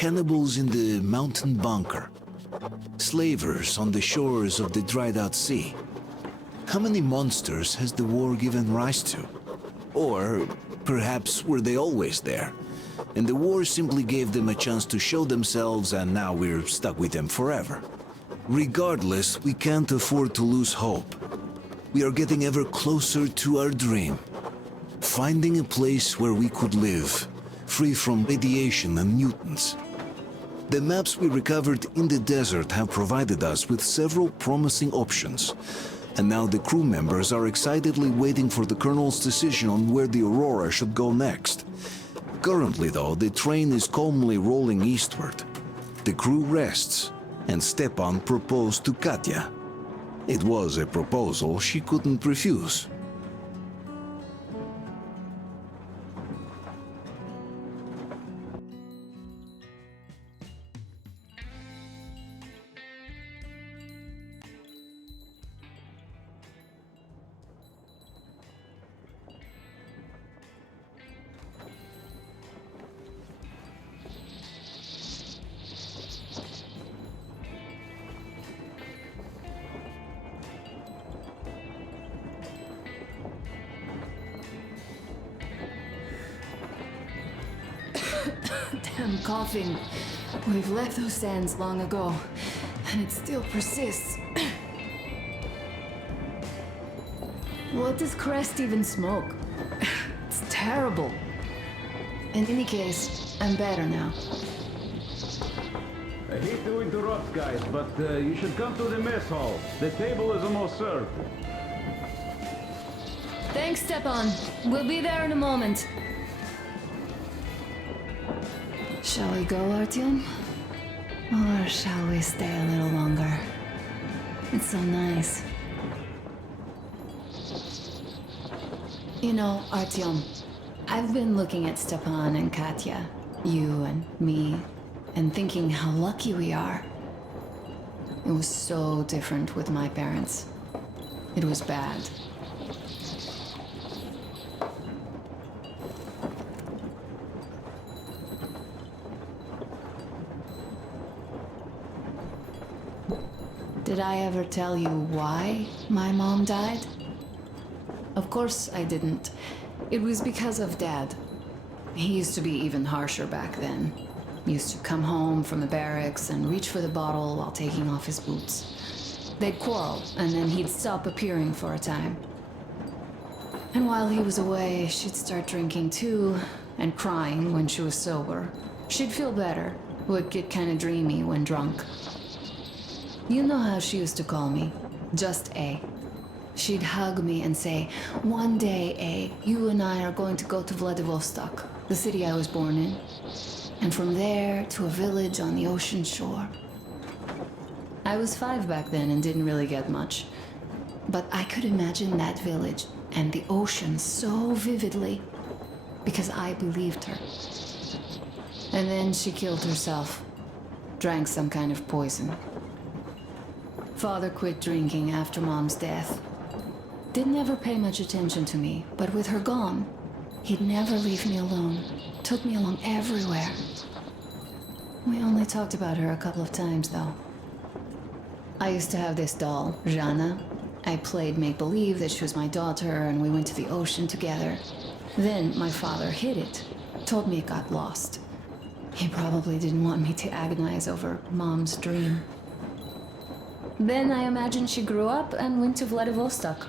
cannibals in the mountain bunker, slavers on the shores of the dried-out sea. How many monsters has the war given rise to? Or perhaps were they always there, and the war simply gave them a chance to show themselves and now we're stuck with them forever? Regardless, we can't afford to lose hope. We are getting ever closer to our dream. Finding a place where we could live, free from radiation and mutants. The maps we recovered in the desert have provided us with several promising options, and now the crew members are excitedly waiting for the Colonel's decision on where the Aurora should go next. Currently, though, the train is calmly rolling eastward. The crew rests, and Stepan proposed to Katya. It was a proposal she couldn't refuse. Damn coughing. We've left those sands long ago, and it still persists. What does Crest even smoke? It's terrible. In any case, I'm better now. I hate to interrupt, guys, but you should come to the mess hall. The table is almost served. Thanks, Stepan. We'll be there in a moment. Shall we go, Artyom? Or shall we stay a little longer? It's so nice. You know, Artyom, I've been looking at Stepan and Katya, you and me, and thinking how lucky we are. It was so different with my parents. It was bad. Did I ever tell you why my mom died? Of course I didn't. It was because of Dad. He used to be even harsher back then. He used to come home from the barracks and reach for the bottle while taking off his boots. They'd quarrel, and then he'd stop appearing for a time. And while he was away, she'd start drinking too, and crying when she was sober. She'd feel better, would get kinda dreamy when drunk. You know how she used to call me? Just A. She'd hug me and say, "One day, A, you and I are going to go to Vladivostok, the city I was born in. And from there to a village on the ocean shore." I was 5 back then and didn't really get much. But I could imagine that village and the ocean so vividly because I believed her. And then she killed herself. Drank some kind of poison. Father quit drinking after Mom's death. Didn't ever pay much attention to me, but with her gone, he'd never leave me alone. Took me along everywhere. We only talked about her a couple of times, though. I used to have this doll, Jana. I played make-believe that she was my daughter, and we went to the ocean together. Then my father hid it, told me it got lost. He probably didn't want me to agonize over Mom's dream. Then I imagined she grew up and went to Vladivostok.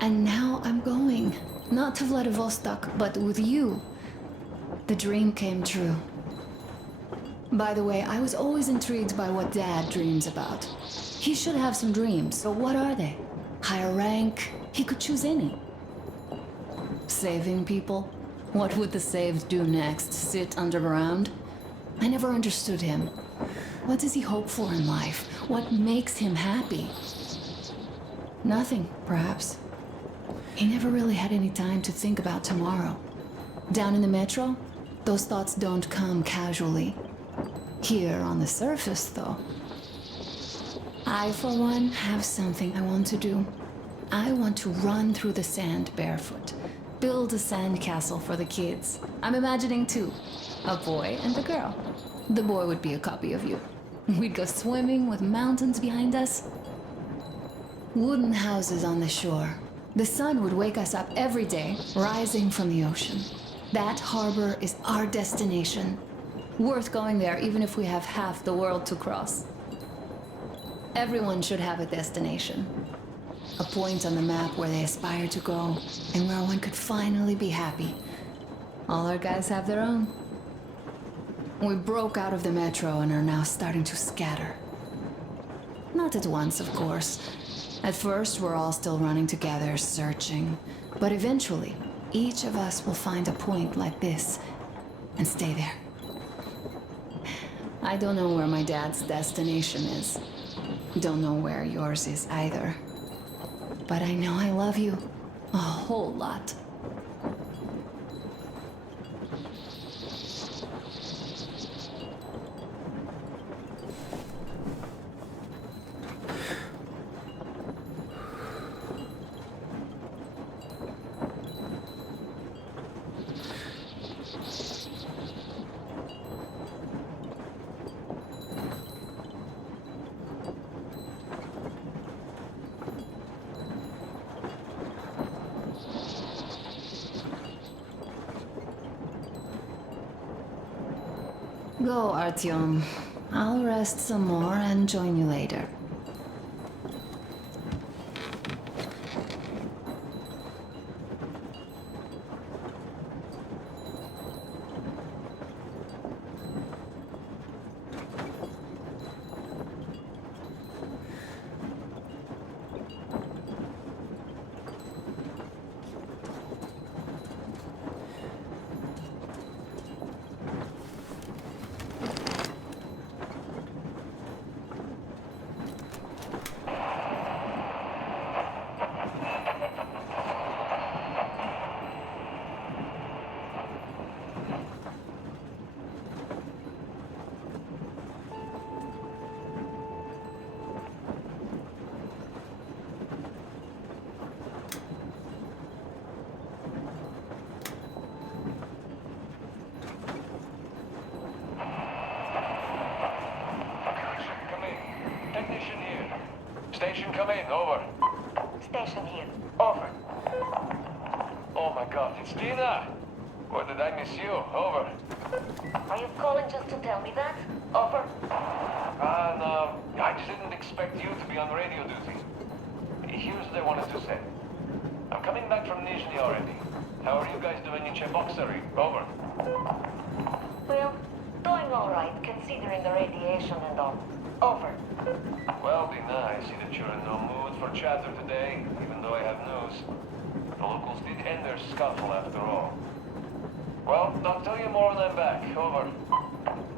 And now I'm going. Not to Vladivostok, but with you. The dream came true. By the way, I was always intrigued by what Dad dreams about. He should have some dreams, but what are they? Higher rank? He could choose any. Saving people? What would the saved do next? Sit underground? I never understood him. What does he hope for in life? What makes him happy? Nothing, perhaps. He never really had any time to think about tomorrow. Down in the metro, those thoughts don't come casually. Here on the surface, though. I, for one, have something I want to do. I want to run through the sand barefoot. Build a sand castle for the kids. I'm imagining too. A boy and a girl. The boy would be a copy of you. We'd go swimming with mountains behind us. Wooden houses on the shore. The sun would wake us up every day, rising from the ocean. That harbor is our destination. Worth going there even if we have half the world to cross. Everyone should have a destination. A point on the map where they aspire to go, and where one could finally be happy. All our guys have their own. We broke out of the metro and are now starting to scatter. Not at once, of course. At first, we're all still running together, searching. But eventually, each of us will find a point like this and stay there. I don't know where my dad's destination is. Don't know where yours is either. But I know I love you a whole lot. Go, Artyom. I'll rest some more and join you later. Station come in, over. Station here, over. Oh my god, it's Dina! Or did I miss you? Over. Are you calling just to tell me that? Over. No, I just didn't expect you to be on radio duty. Here's what I wanted to say. I'm coming back from Nizhny already. How are you guys doing in Cheboksary? Over. Well, doing all right, considering the radiation and all. Over. Well, Dina, I see that you're in no mood for chatter today, even though I have news. The locals did end their scuffle after all. Well, I'll tell you more when I'm back. Over.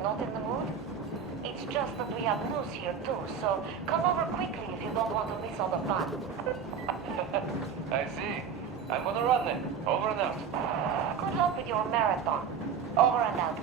Not in the mood? It's just that we have news here too, so come over quickly if you don't want to miss all the fun. I see. I'm gonna run then. Over and out. Good luck with your marathon. Over and out.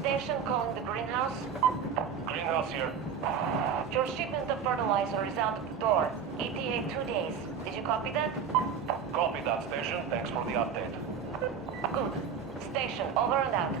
Station calling the greenhouse. Greenhouse here. Your shipment of fertilizer is out of the door. ETA 2 days. Did you copy that? Copy that, station. Thanks for the update. Good. Station, over and out.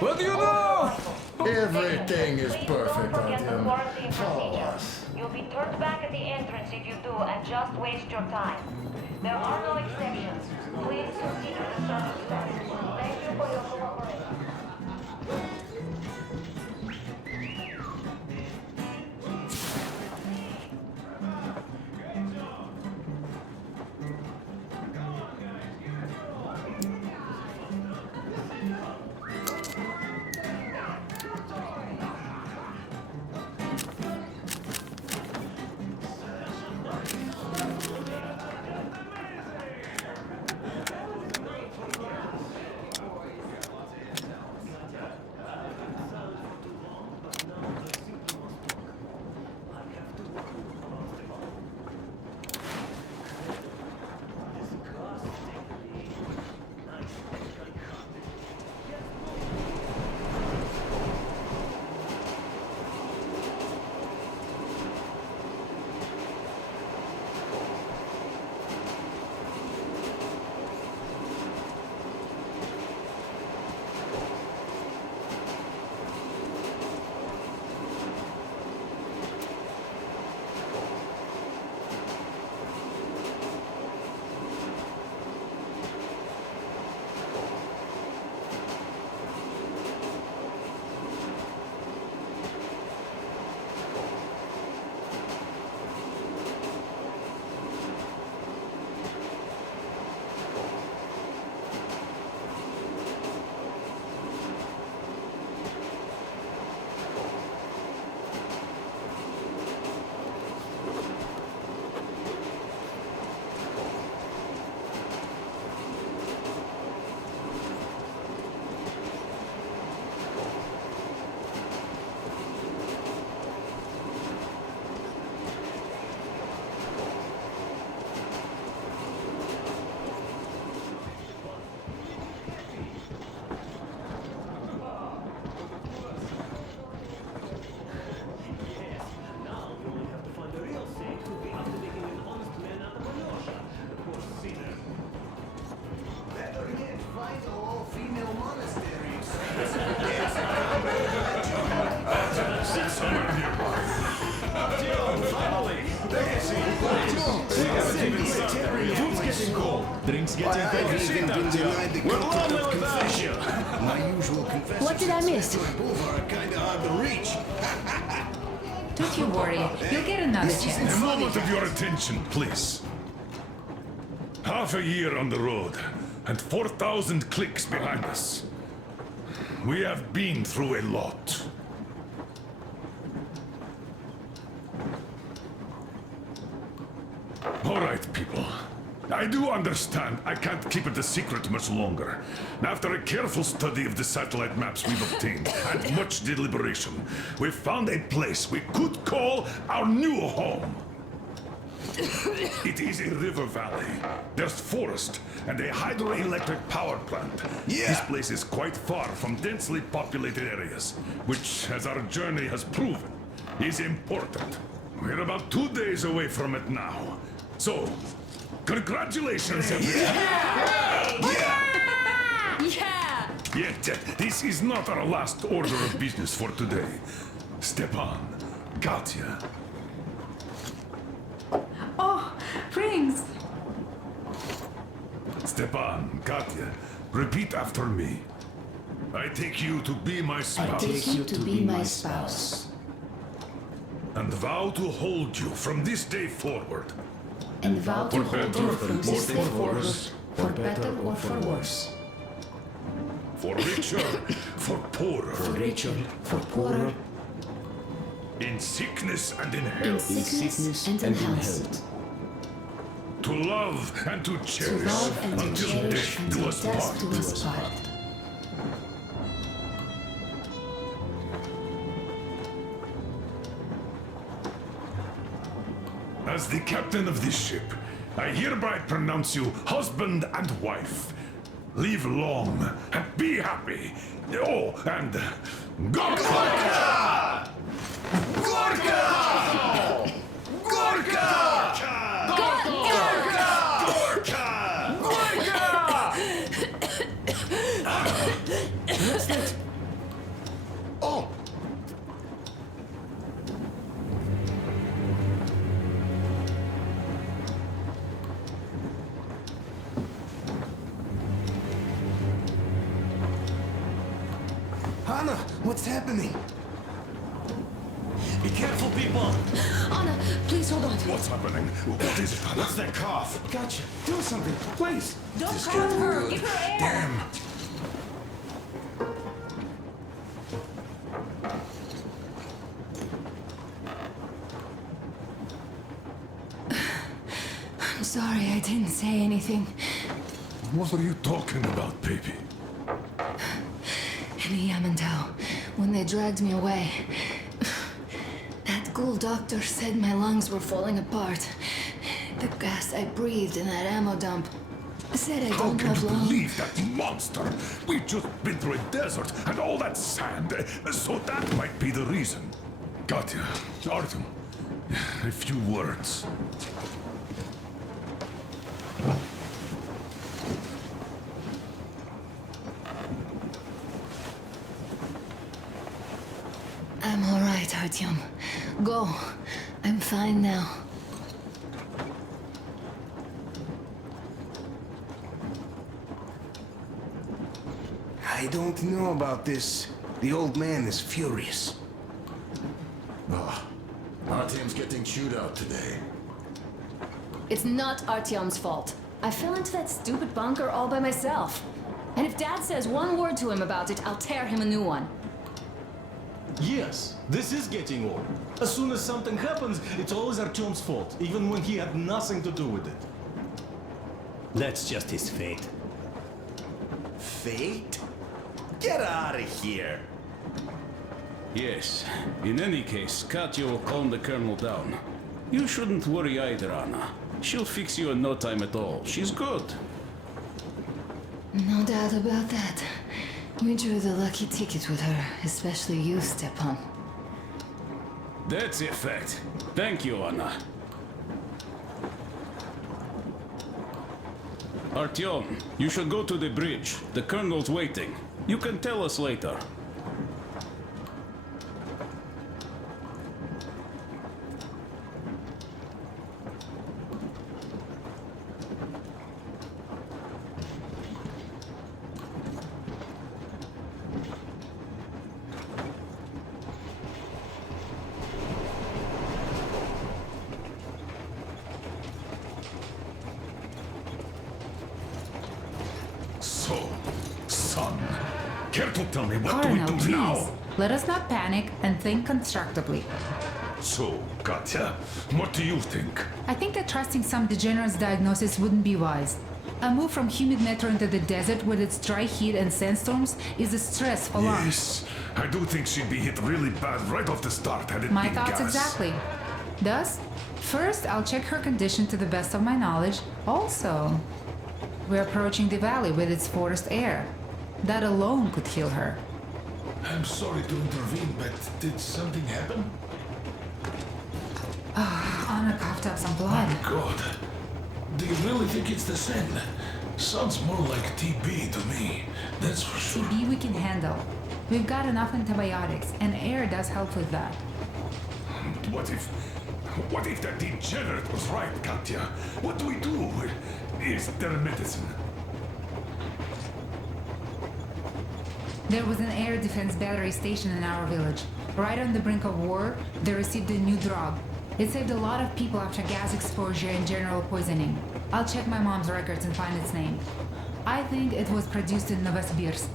What do you know? Everything is Please perfect don't on forget the him. quarantine Follow procedure. us. You'll be turned back at the entrance if you do, and just waste your time. There are no exceptions. Please consider the circumstances. Thank you for your cooperation. Food's getting cold. Drinks getting cold. Even been denied the content of confession. My usual confession. What did I miss? Both are kind of hard to reach. Don't you worry, you'll get another chance. A moment of your attention, please. Half a year on the road, and 4,000 clicks behind us. We have been through a lot. All right, people. I do understand I can't keep it a secret much longer. After a careful study of the satellite maps we've obtained, and much deliberation, we've found a place we could call our new home. It is a river valley. There's forest and a hydroelectric power plant. Yeah. This place is quite far from densely populated areas, which, as our journey has proven, is important. We're about 2 days away from it now. So, congratulations, everyone. Yet, this is not our last order of business for today. Stepan, Katya. Oh, rings! Stepan, Katya, repeat after me. I take you to be my I spouse. take you to be my spouse. And vow to hold you from this day forward. And vow to For hold better, you from for this day forward, worse. for better or for worse. For richer, for poorer. For richer, for poorer, In sickness and in in health. sickness and in health. To love and to To cherish love and to until cherish death do until us death part. do us part. As the captain of this ship, I hereby pronounce you husband and wife. Live long and be happy. Oh, and Gorka! Gorka! Gorka! What's that? Anna, what's happening? Be careful, people! Anna, please hold on. What's happening? What is it, Anna? What's that cough? Gotcha. Do something, please. Don't This hurt can't her. be Give good. her air. Damn. I'm sorry I didn't say anything. What are you talking about, baby? In Yamantau, when they dragged me away, that ghoul doctor said my lungs were falling apart. The gas I breathed in that ammo dump said I How don't can have you long. believe that monster? We've just been through a desert and all that sand, so that might be the reason. Katya, Artyom, a few words. I'm all right, Artyom. Go. I'm fine now. I don't know about this. The old man is furious. Artyom's getting chewed out today. It's not Artyom's fault. I fell into that stupid bunker all by myself. And if Dad says one word to him about it, I'll tear him a new one. Yes, this is getting old. As soon as something happens, it's always Artyom's fault, even when he had nothing to do with it. That's just his fate. Fate? Get out of here. Yes. In any case, Katya will calm the colonel down. You shouldn't worry either, Anna. She'll fix you in no time at all. She's good. No doubt about that. We drew the lucky ticket with her, especially you, Stepan. That's a fact. Thank you, Anna. Artyom, you should go to the bridge. The colonel's waiting. You can tell us later. So, son, care to tell me what Colonel, do we do please. now? Let us not panic and think constructively. So, Katya, what do you think? I think that trusting some degenerate's diagnosis wouldn't be wise. A move from humid metro into the desert with its dry heat and sandstorms is a stress for lungs. Yes, I do think she'd be hit really bad right off the start had it My been thoughts gas. exactly. Thus, first I'll check her condition to the best of my knowledge. Also, we're approaching the valley with its forest air. That alone could heal her. I'm sorry to intervene, but did something happen? Anna coughed up some blood. God. Do you really think it's the sand? Sounds more like TB to me. That's for sure. TB we can handle. We've got enough antibiotics, and air does help with that. What if that degenerate was right, Katya? What do we do? Is there medicine? There was an air defense battery station in our village. Right on the brink of war, they received a new drug. It saved a lot of people after gas exposure and general poisoning. I'll check my mom's records and find its name. I think it was produced in Novosibirsk.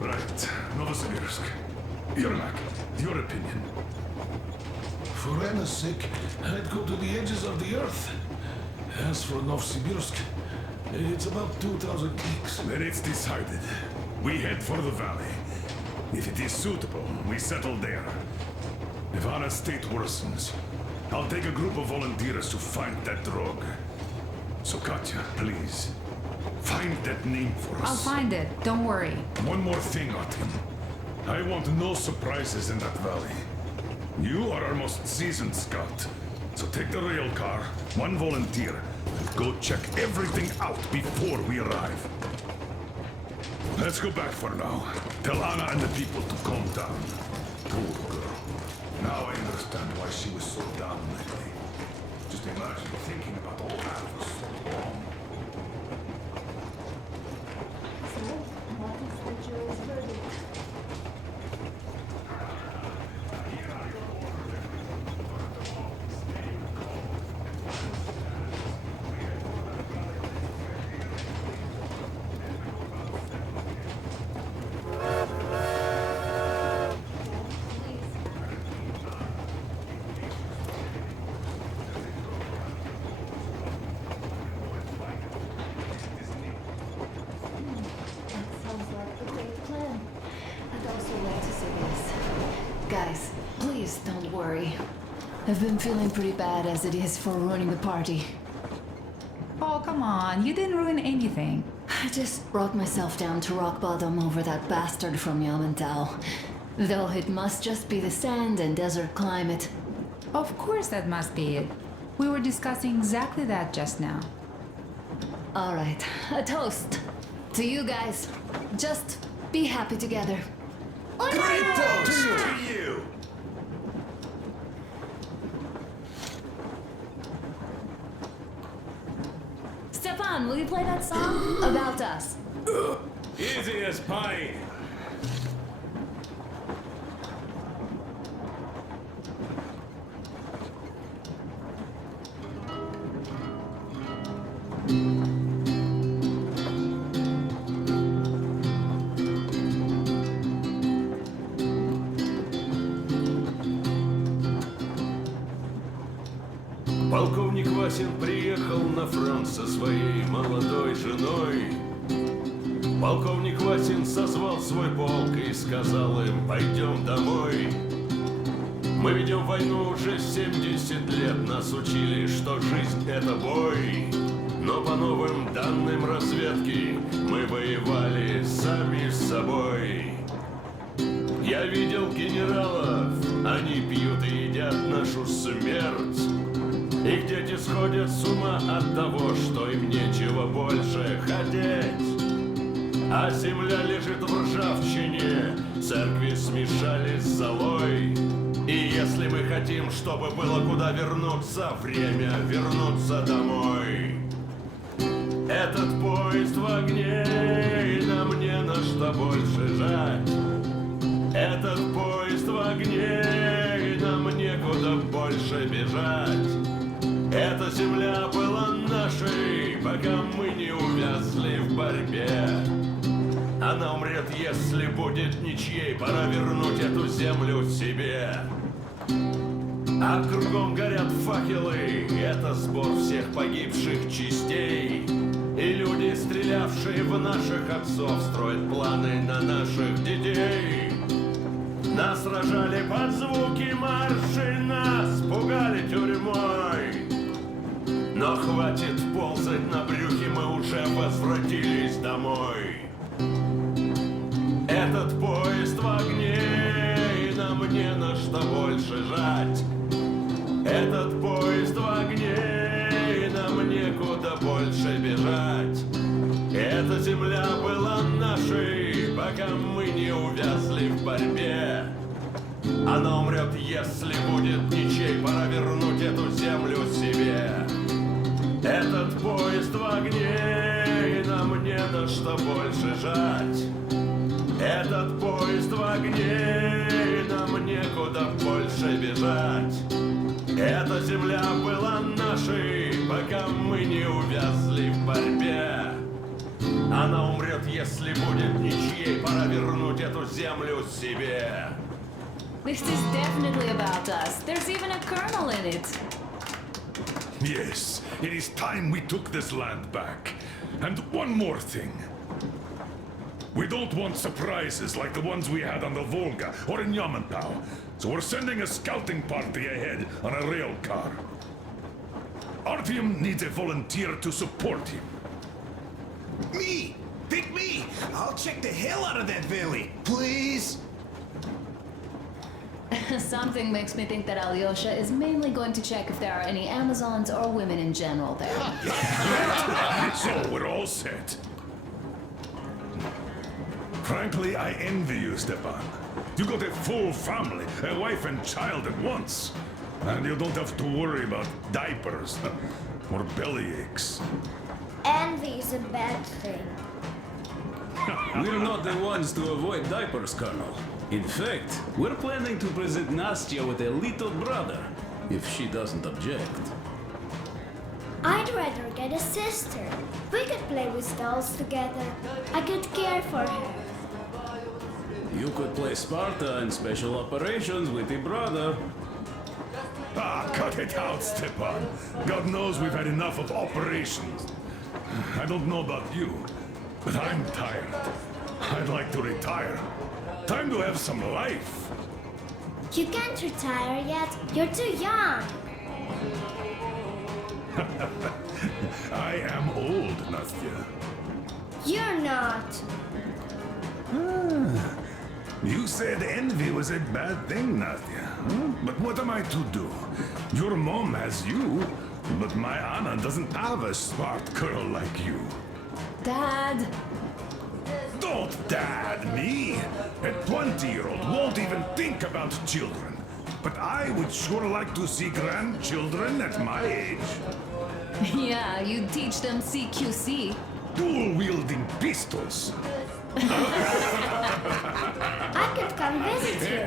Right, Novosibirsk. Yermak, your opinion? For Anna's sake, I'd go to the edges of the earth. As for Novosibirsk, it's about 2,000 leagues. Then it's decided. We head for the valley. If it is suitable, we settle there. If Anna's state worsens, I'll take a group of volunteers to find that drug. So Katya, please, find that name for us. I'll find it, don't worry. One more thing, Artyom. I want no surprises in that valley. You are our most seasoned scout, so take the rail car, one volunteer, and go check everything out before we arrive. Let's go back for now. Tell Anna and the people to calm down. Poor girl. Now I understand why she was so down lately. Just Just imagine thinking about all that for so long. So, what is the jury's verdict? Guys, please don't worry. I've been feeling pretty bad as it is for ruining the party. Oh, come on. You didn't ruin anything. I just brought myself down to rock bottom over that bastard from Yamantau. Though it must just be the sand and desert climate. Of course that must be it. We were discussing exactly that just now. All right, a toast to you guys. Just be happy together. Great toast to you! Stefan, will you play that song about us? Easy as pie. Полковник Васин приехал на фронт со своей молодой женой. Полковник Васин созвал свой полк и сказал им: пойдем домой. Мы ведем войну уже 70 лет, нас учили, что жизнь это бой. Но по новым данным разведки мы воевали сами с собой. Я видел генералов, они пьют и едят нашу смерть. Их дети сходят с ума от того, что им нечего больше хотеть. А земля лежит в ржавчине, церкви смешали с золой. И если мы хотим, чтобы было куда вернуться, время вернуться домой. Этот поезд в огне, и нам не на что больше жать. Этот поезд в огне, и нам некуда больше бежать. Эта земля была нашей, пока мы не увязли в борьбе. Она умрет, если будет ничьей, пора вернуть эту землю себе. А кругом горят факелы, это сбор всех погибших частей. И люди, стрелявшие в наших отцов, строят планы на наших детей. Нас сражали под звуки марши, нас пугали тюрьмой. Но хватит ползать на брюхе, мы уже возвратились домой. Этот поезд в огне, и нам не на что больше жать. Этот поезд в огне, и нам некуда больше бежать. Эта земля была нашей, пока мы не увязли в борьбе. Она умрет, если будет ничей, пора вернуть эту землю себе. Этот поезд в огне, и нам не на что больше жать. Этот поезд в огне, и нам некуда больше бежать. Эта земля была нашей, пока мы не увязли в борьбе. Она умрет, если будет ничьей, пора вернуть эту землю себе. This is definitely about us. There's even a colonel in it. Yes, it is time we took this land back. And one more thing. We don't want surprises like the ones we had on the Volga or in Yamantau, so we're sending a scouting party ahead on a rail car. Artyom needs a volunteer to support him. Me! Pick me! I'll check the hell out of that valley! Please! Something makes me think that Alyosha is mainly going to check if there are any Amazons or women in general there. So we're all set. Frankly, I envy you, Stepan. You got a full family, a wife and child at once. And you don't have to worry about diapers or belly aches. Envy is a bad thing. We're not the ones to avoid diapers, Colonel. In fact, we're planning to present Nastya with a little brother, if she doesn't object. I'd rather get a sister. We could play with dolls together. I could care for her. You could play Sparta in special operations with your brother. Ah, cut it out, Stepan. God knows we've had enough of operations. I don't know about you, but I'm tired. I'd like to retire. Time to have some life. You can't retire yet. You're too young. I am old, Nastya. You're not. You said envy was a bad thing, Nastya. But what am I to do? Your mom has you, but my Anna doesn't have a smart girl like you. Dad! Don't dad me! A 20-year-old won't even think about children. But I would sure like to see grandchildren at my age. Yeah, you teach them CQC. Dual-wielding pistols. I could come visit you.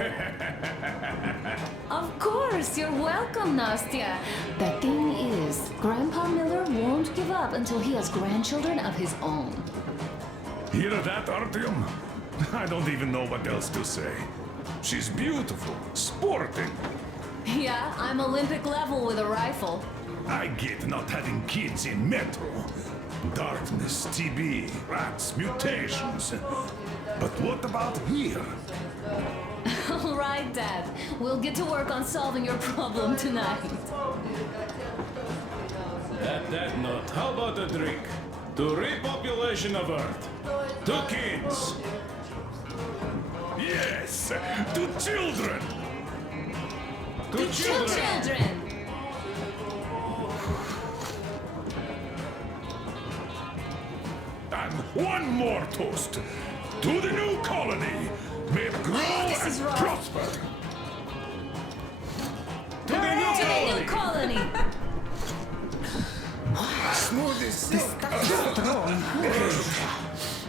Of course, you're welcome, Nastya. The thing is, Grandpa Miller won't give up until he has grandchildren of his own. Hear that, Artyom? I don't even know what else to say. She's beautiful, sporting. Yeah, I'm Olympic level with a rifle. I get not having kids in Metro. Darkness, TB, rats, mutations. But what about here? All right, Dad. We'll get to work on solving your problem tonight. At that note, how about a drink? To repopulation of Earth. To kids. Yes, to children. To children. And one more toast. To the new colony. May it grow is and rough. prosper. To the new New colony. Smooth as silk. And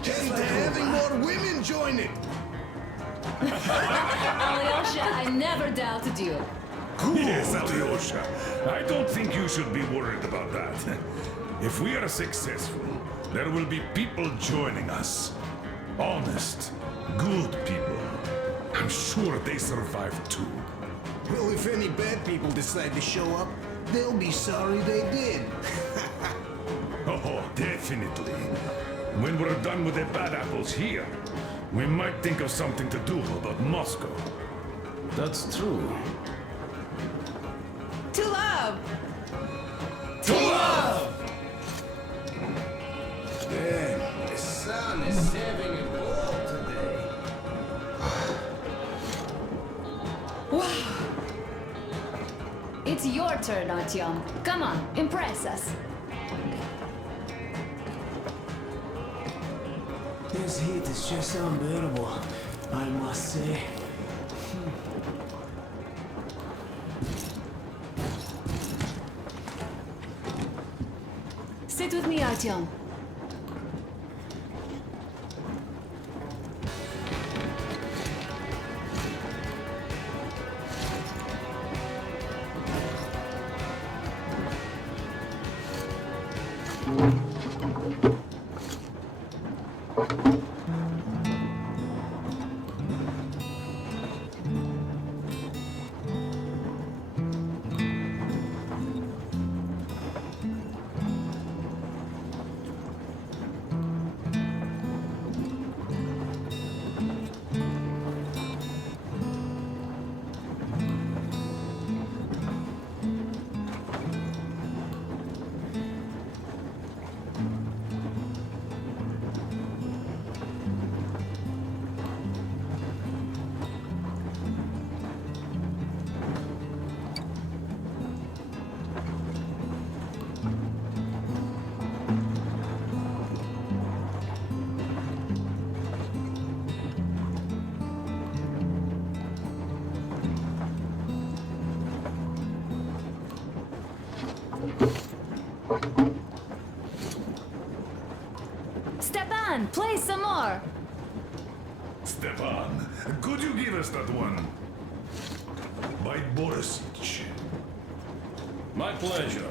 to having more women join it. Alyosha, I never doubted you. Yes, Alyosha. I don't think you should be worried about that. If we are successful, there will be people joining us. Honest, good people. I'm sure they survive too. Well, if any bad people decide to show up, they'll be sorry they did. Oh, definitely. When we're done with the bad apples here, we might think of something to do about Moscow. That's true. To love. To love! Yeah, the sun is having a ball today. Wow. It's your turn, Artyom. Come on, impress us. This heat is just unbearable, I must say. Sit with me, Artyom. Stepan, play some more. Stepan, could you give us that one? By Borisich. My pleasure.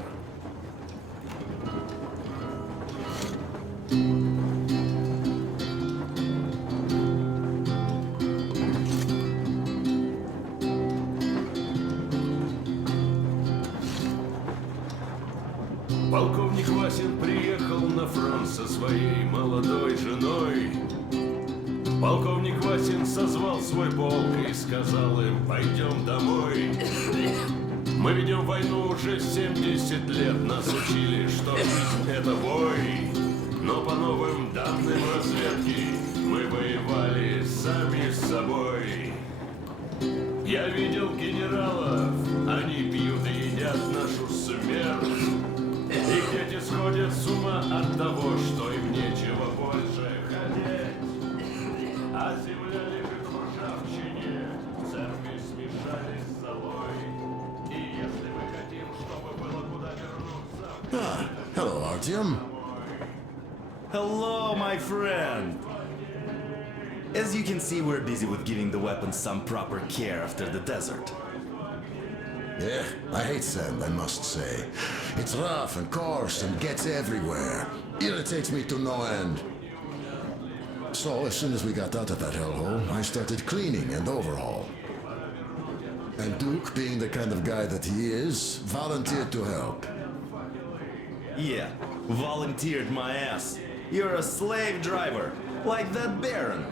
Полковник Васин приехал на фронт со своей молодой женой. Полковник Васин созвал свой полк и сказал им: пойдем домой. Мы ведем войну уже 70 лет, нас учили, что жизнь это бой. Но по новым данным разведки мы воевали сами с собой. Я видел генералов, они пьют и едят нашу смерть. Их дети сходят с ума от того, что им нечего больше хотеть. А земля лежит в ржавчине, церкви смешались с золой. И если мы хотим, чтобы было куда вернуться... Hello, Artyom. Hello, my friend. As you can see, we're busy with giving the weapons some proper care after the desert. Yeah, I hate sand, I must say. It's rough and coarse and gets everywhere. Irritates me to no end. So, as soon as we got out of that hellhole, I started cleaning and overhaul. And Duke, being the kind of guy that he is, volunteered to help. Yeah, volunteered my ass. You're a slave driver, like that Baron.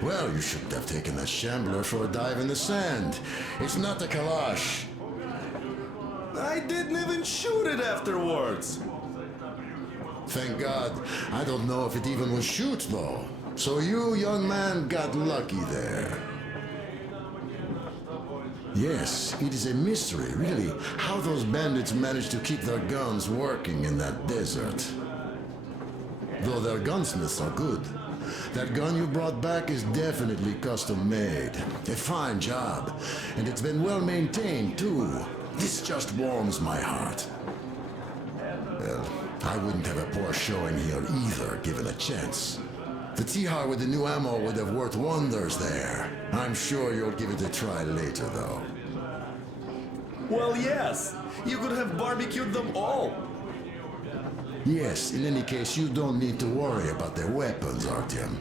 Well, you shouldn't have taken that shambler for a dive in the sand. It's not a kalash. I didn't even shoot it afterwards. Thank God. I don't know if it even was shoot, though. So you, young man, got lucky there. Yes, it is a mystery, really, how those bandits managed to keep their guns working in that desert. Though their gunsmiths are good. That gun you brought back is definitely custom-made. A fine job. And it's been well maintained, too. This just warms my heart. Well, I wouldn't have a poor showing here either, given a chance. The Tihar with the new ammo would have worked wonders there. I'm sure you'll give it a try later, though. Well, yes. You could have barbecued them all. Yes, in any case, you don't need to worry about their weapons, Artyom.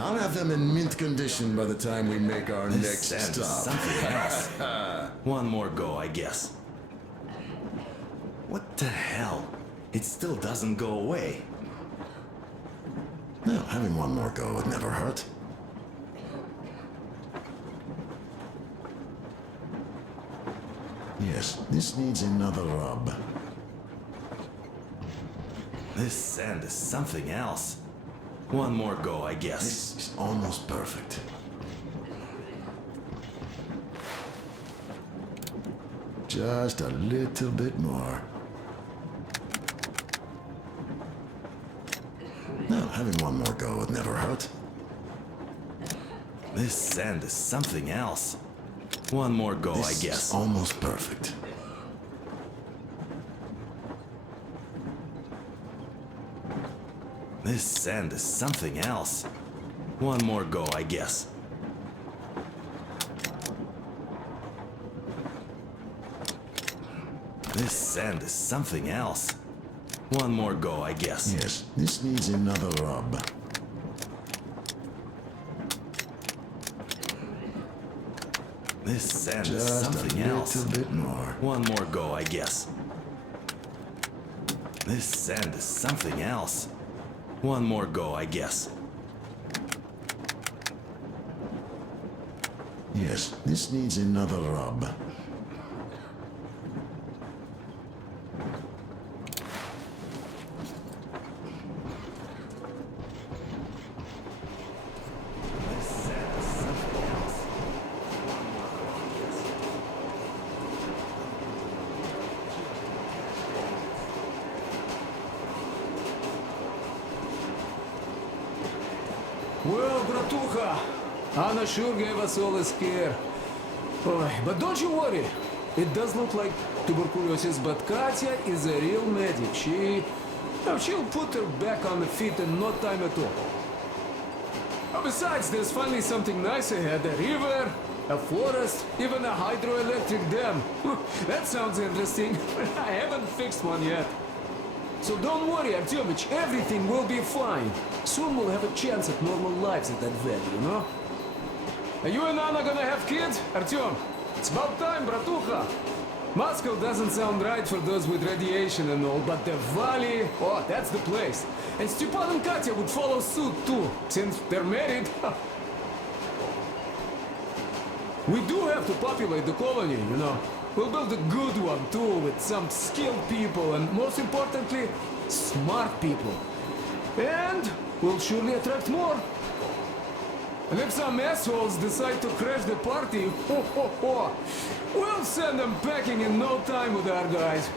I'll have them in mint condition by the time we make our next stop. Something else. One more go, I guess. What the hell? It still doesn't go away. Well, having one more go would never hurt. Yes, this needs another rub. This sand is something else. One more go, I guess. This is almost perfect. Just a little bit more. Well, having one more go would never hurt. This sand is something else. One more go, I guess. This is almost perfect. This sand is something else. One more go, I guess. This sand is something else. One more go, I guess. Yes, this needs another rub. This sand is Just something a else. little bit more. One more go, I guess. This sand is something else. One more go, I guess. Yes, this needs another rub. Well, Bratucha, Anna sure gave us all a scare. Boy, but don't you worry. It does look like tuberculosis, but Katya is a real medic. She'll put her back on the feet in no time at all. Besides, there's finally something nice ahead. A river, a forest, even a hydroelectric dam. That sounds interesting. I haven't fixed one yet. So don't worry, Artyomich, everything will be fine. Soon we'll have a chance at normal lives at that valley, you know? Are you and Anna gonna have kids, Artyom? It's about time, bratucha. Moscow doesn't sound right for those with radiation and all, but the valley, oh, that's the place. And Stepan and Katya would follow suit too, since they're married. We do have to populate the colony, you know. We'll build a good one too, with some skilled people and, most importantly, smart people. And we'll surely attract more. And if some assholes decide to crash the party, we'll send them packing in no time with our guys.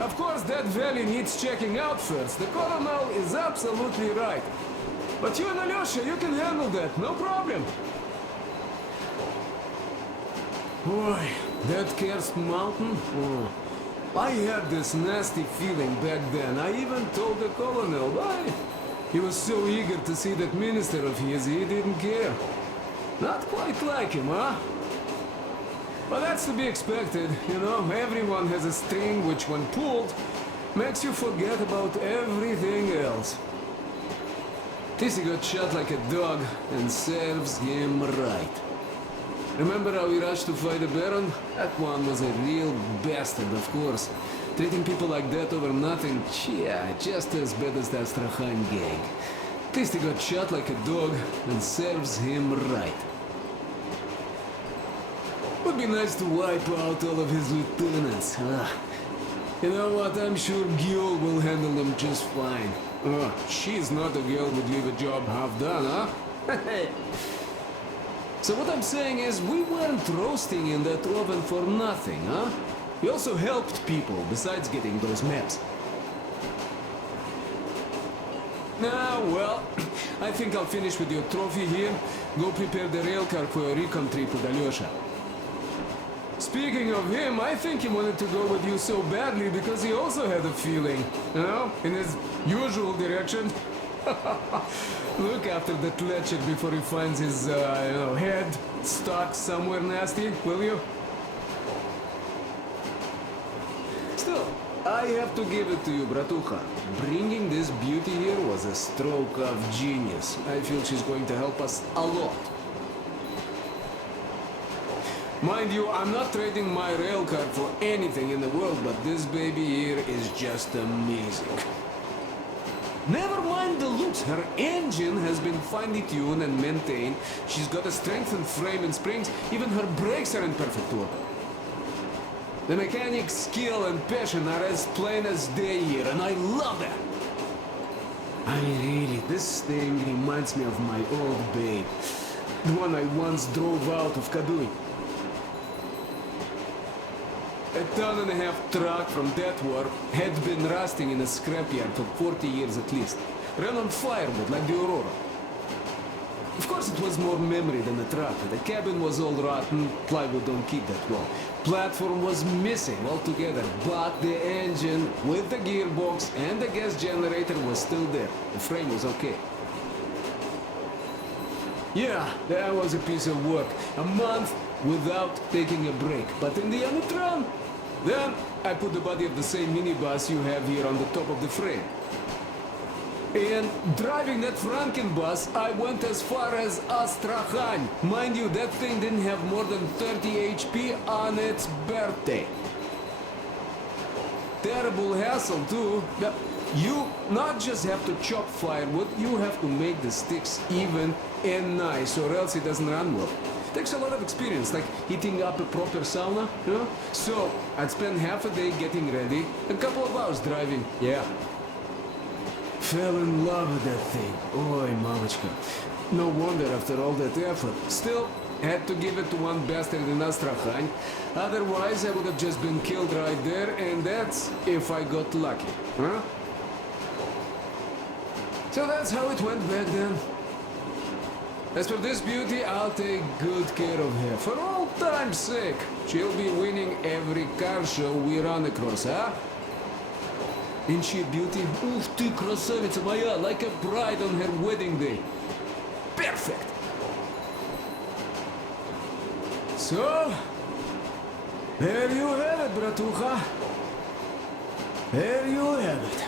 Of course, that valley needs checking out first. The colonel is absolutely right. But you and Alyosha, you can handle that, no problem. Boy, that cursed mountain? Oh. I had this nasty feeling back then. I even told the colonel, but he was so eager to see that minister of his, he didn't care. Not quite like him, huh? But that's to be expected, you know. Everyone has a string which, when pulled, makes you forget about everything else. This he got shot like a dog, and serves him right. Remember how we rushed to fight the Baron? That one was a real bastard, of course. Treating people like that over nothing, yeah, just as bad as the Astrakhan gang. At least he got shot like a dog, and serves him right. Would be nice to wipe out all of his lieutenants. You know what, I'm sure Gyul will handle them just fine. She's not a girl who'd leave a job half done, huh? So what I'm saying is, we weren't roasting in that oven for nothing, huh? We also helped people, besides getting those maps. Now, well, I think I'll finish with your trophy here. Go prepare the railcar for a recon trip with Alyosha. Speaking of him, I think he wanted to go with you so badly because he also had a feeling, you know, in his usual direction. Look after that ledger before he finds his, head stuck somewhere nasty, will you? Still, I have to give it to you, bratucha. Bringing this beauty here was a stroke of genius. I feel she's going to help us a lot. Mind you, I'm not trading my railcar for anything in the world, but this baby here is just amazing. Never mind the looks, her engine has been finely tuned and maintained. She's got a strengthened frame and springs, even her brakes are in perfect order. The mechanic's skill and passion are as plain as day here, and I love that. This thing reminds me of my old babe. The one I once drove out of Kadui. A 1.5-ton truck from that war had been rusting in a scrapyard for 40 years at least. Ran on firewood like the Aurora. Of course it was more memory than a truck. The cabin was all rotten, plywood don't keep that well. Platform was missing altogether, but the engine with the gearbox and the gas generator was still there. The frame was okay. Yeah, that was a piece of work. A month without taking a break. But in the end it ran. Then I put the body of the same minibus you have here on the top of the frame. And driving that Frankenbus, I went as far as Astrakhan. Mind you, that thing didn't have more than 30 HP on its birthday. Terrible hassle too. You not just have to chop firewood, you have to make the sticks even and nice, or else it doesn't run well. Takes a lot of experience, like heating up a proper sauna, you know? So, I'd spend half a day getting ready, a couple of hours driving, yeah. Fell in love with that thing. Oy, mamachka. No wonder after all that effort. Still, had to give it to one bastard in Astrakhan. Otherwise, I would have just been killed right there, and that's if I got lucky, huh? So that's how it went back then. As for this beauty, I'll take good care of her. For old time's sake, she'll be winning every car show we run across, huh? Ain't she a beauty? Ух ты, красавица моя, like a bride on her wedding day. Perfect! So, there you have it, bratucha. There you have it.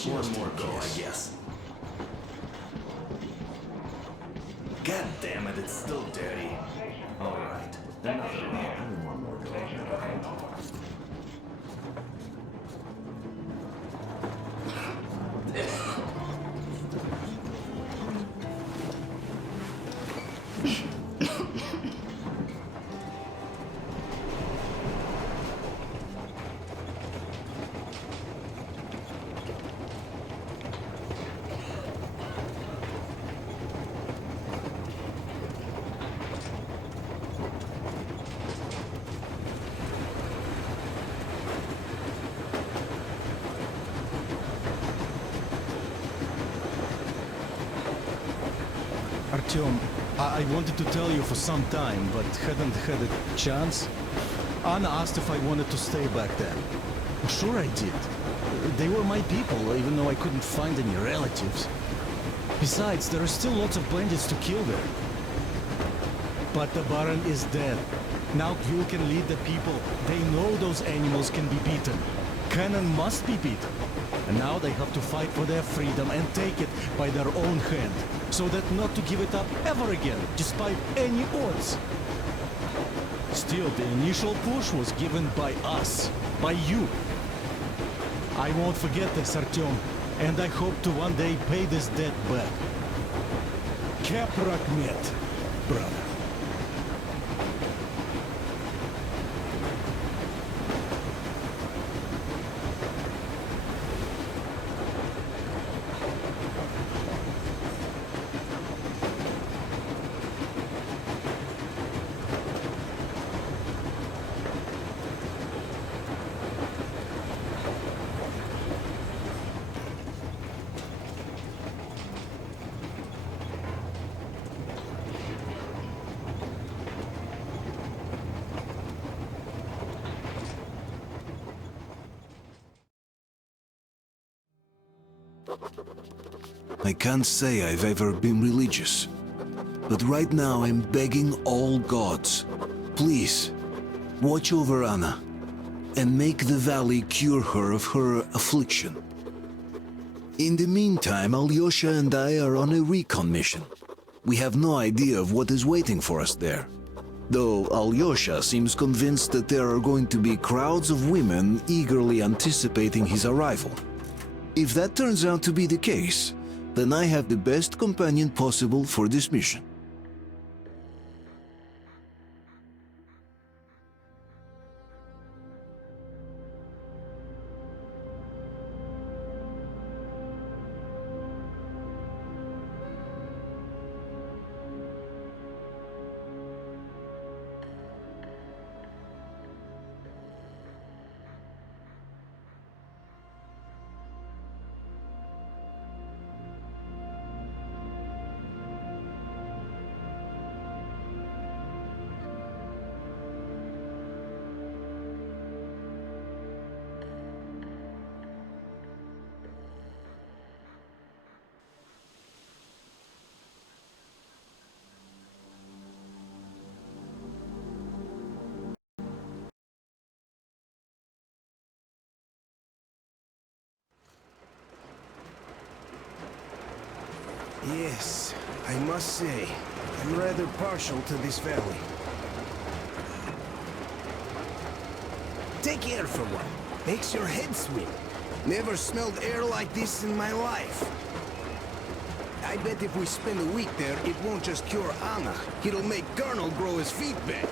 One more go, I guess. God damn it, it's still dirty. Alright, another round. One more go. Artyom, I wanted to tell you for some time, but hadn't had a chance. Anna asked if I wanted to stay back then. Sure I did. They were my people, even though I couldn't find any relatives. Besides, there are still lots of bandits to kill there. But the Baron is dead. Now you can lead the people. They know those animals can be beaten. Cannon must be beaten. And now they have to fight for their freedom and take it by their own hand, so that not to give it up ever again, despite any odds. Still, the initial push was given by us, by you. I won't forget this, Artyom, and I hope to one day pay this debt back. Kaprak met, brother. I can't say I've ever been religious, but right now I'm begging all gods, please, watch over Anna, and make the valley cure her of her affliction. In the meantime, Alyosha and I are on a recon mission. We have no idea of what is waiting for us there, though Alyosha seems convinced that there are going to be crowds of women eagerly anticipating his arrival. If that turns out to be the case, then I have the best companion possible for this mission. Yes, I must say, I'm rather partial to this valley. Take air for one. Makes your head swim. Never smelled air like this in my life. I bet if we spend a week there, it won't just cure Anna. It'll make Colonel grow his feet back.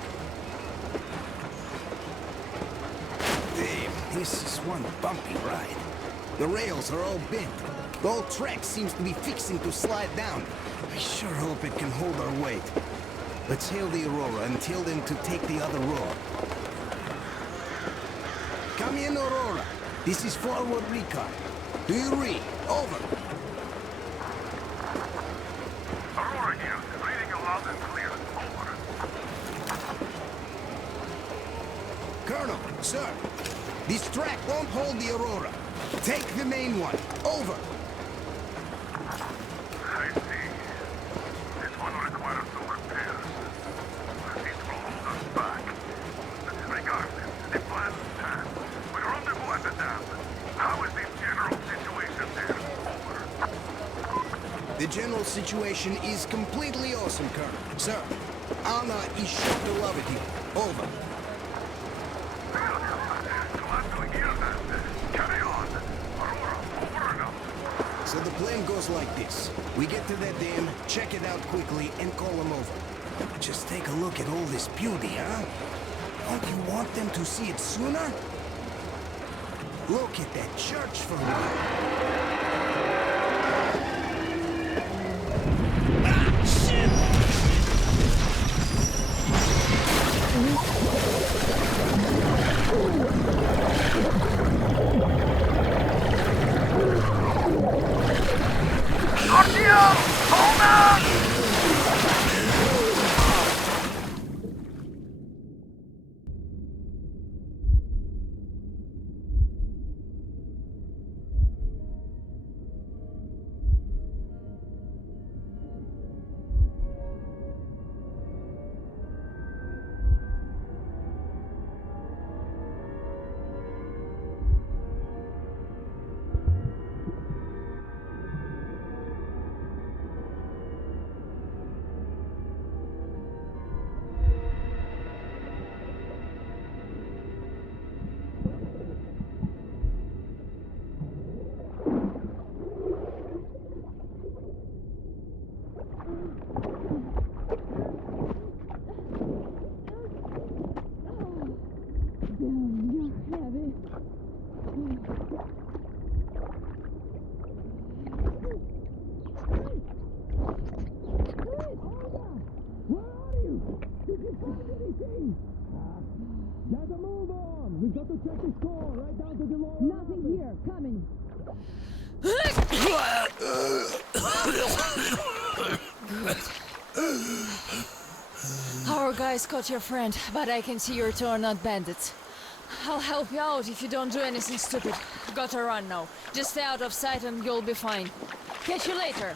Damn, this is one bumpy ride. The rails are all bent. The whole track seems to be fixing to slide down. I sure hope it can hold our weight. Let's hail the Aurora and tell them to take the other road. Come in, Aurora. This is forward recon. Do you read? Over. Aurora here. Reading you loud and clear. Over. Colonel, sir. This track won't hold the Aurora. Take the main one. Over. I see. This one requires some repairs. It will hold us back. Regardless, the plan stands. We rendezvous at the dam. How is the general situation there? Over. The general situation is completely awesome, Colonel. Sir, Anna is sure to love it here. Over. So the plan goes like this. We get to that dam, check it out quickly, and call them over. Just take a look at all this beauty, huh? Don't you want them to see it sooner? Look at that church for a while. Ah, shit! Hold on! Our guys caught your friend, but I can see your two are not bandits. I'll help you out if you don't do anything stupid. Gotta run now. Just stay out of sight and you'll be fine. Catch you later.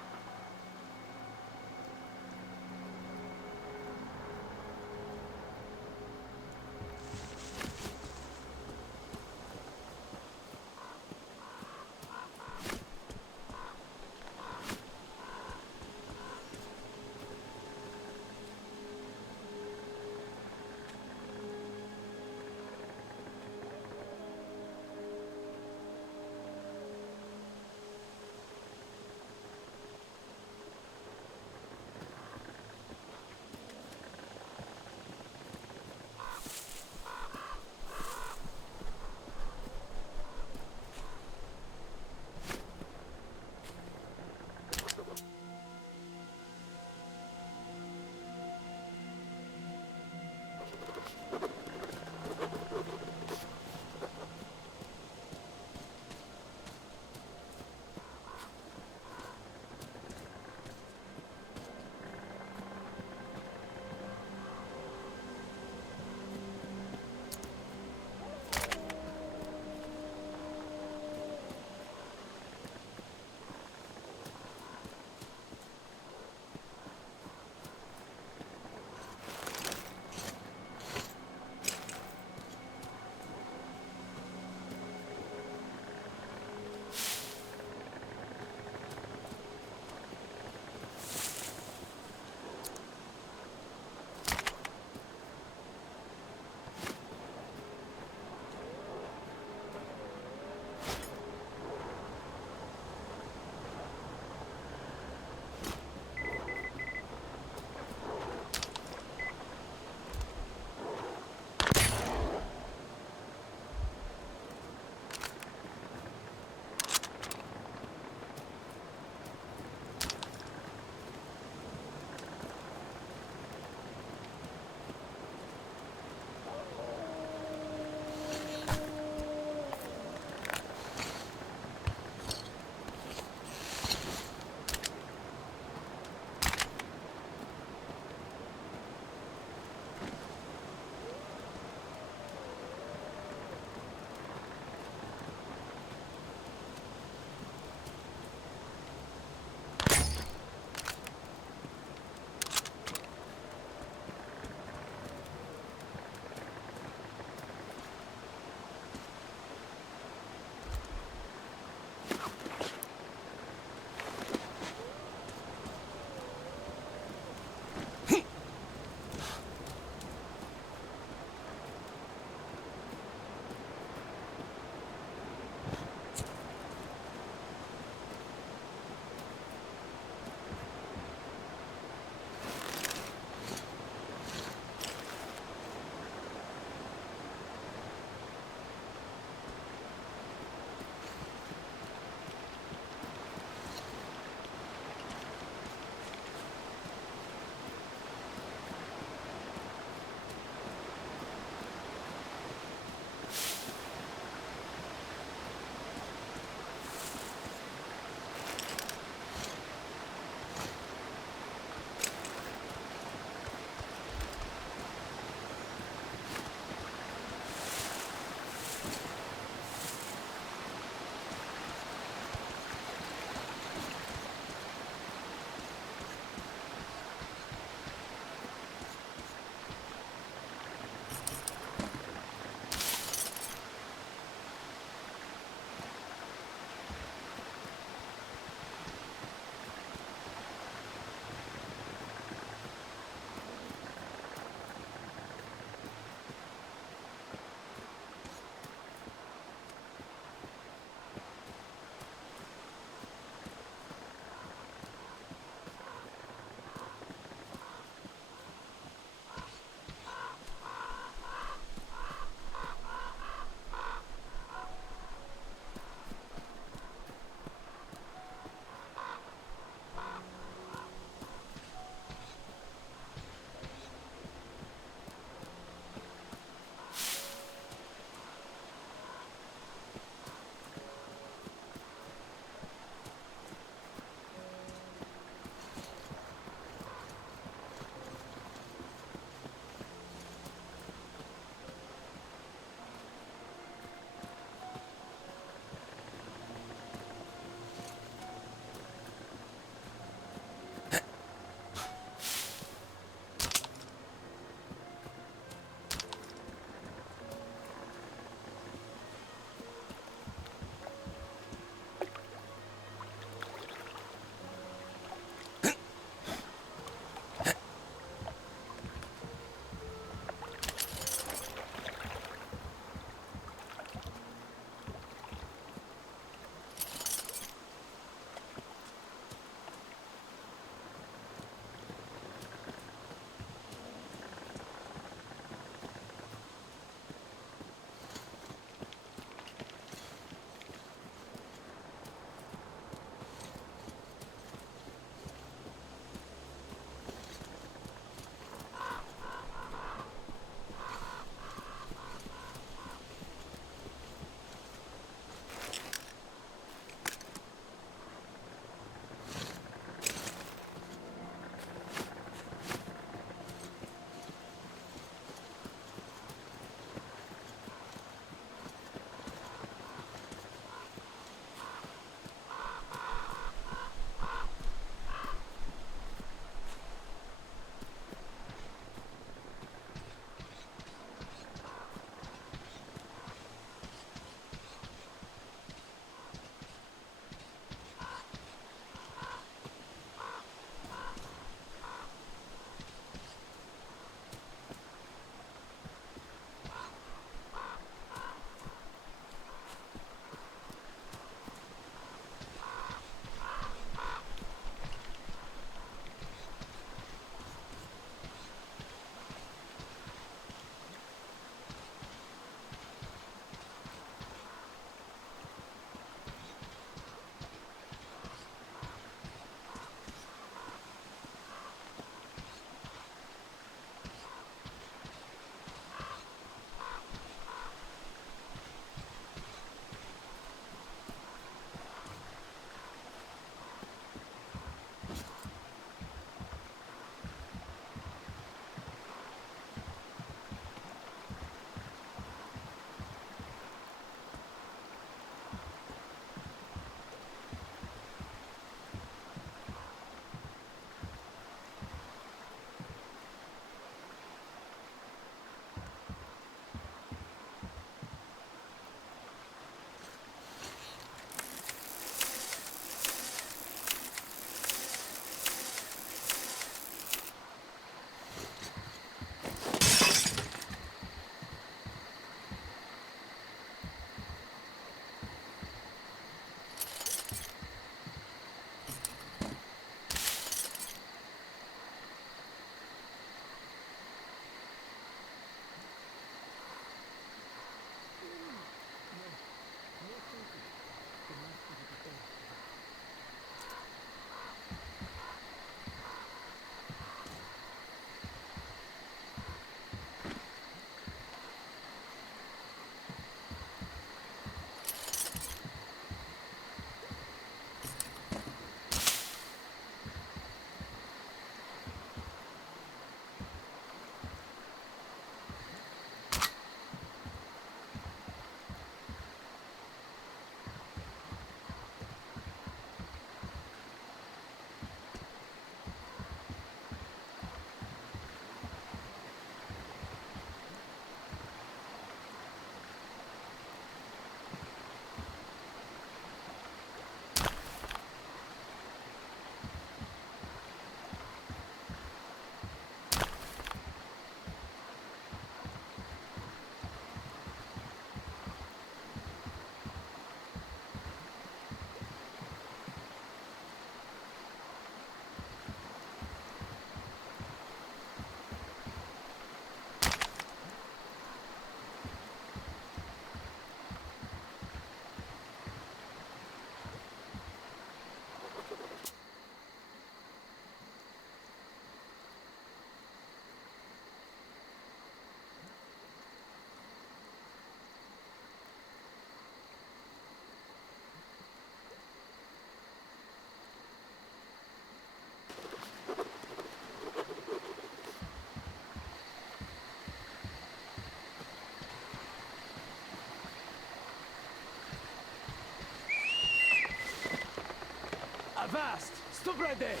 fast! Stop right there!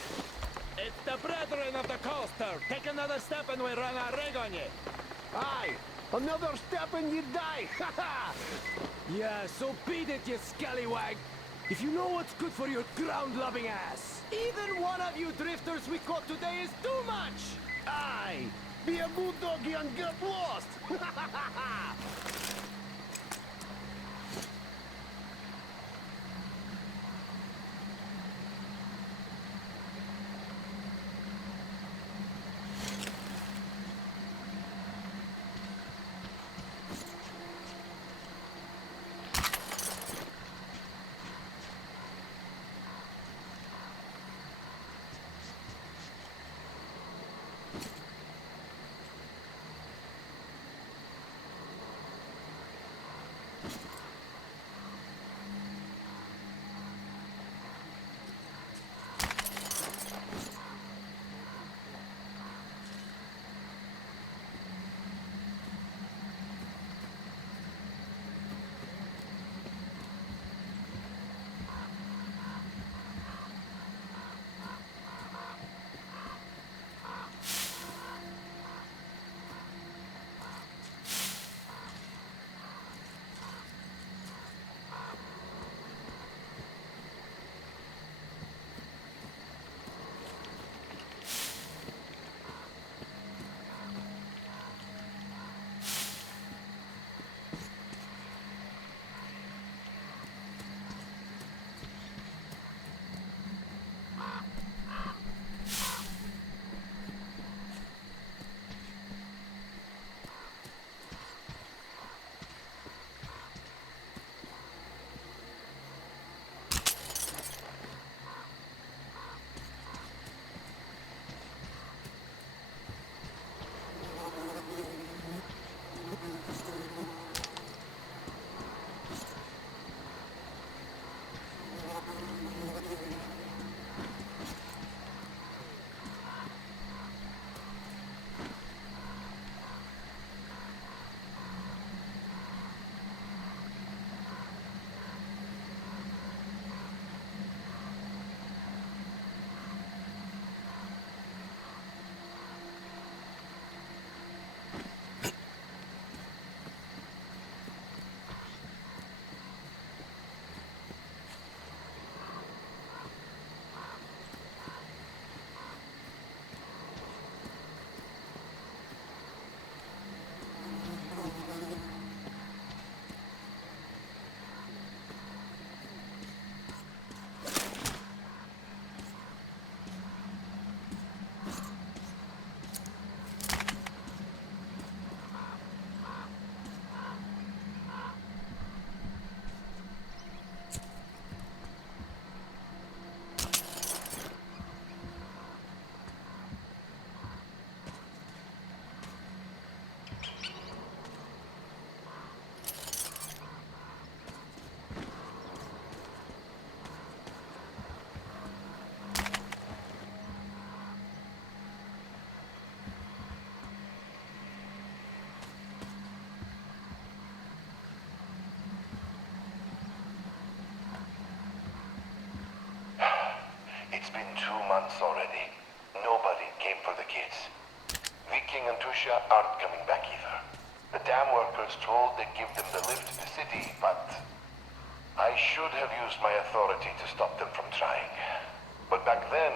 It's the brethren of the coaster! Take another step and we run a rig on you! Aye! Another step and you die! Ha ha! Yeah, so beat it, you scallywag! If you know what's good for your ground-loving ass! Even one of you drifters we caught today is too much! Aye! Be a good doggy and get lost! Ha ha ha ha! It's been 2 months already. Nobody came for the kids. Viking and Tusha aren't coming back either. The dam workers told they'd give them the lift to the city, but I should have used my authority to stop them from trying. But back then,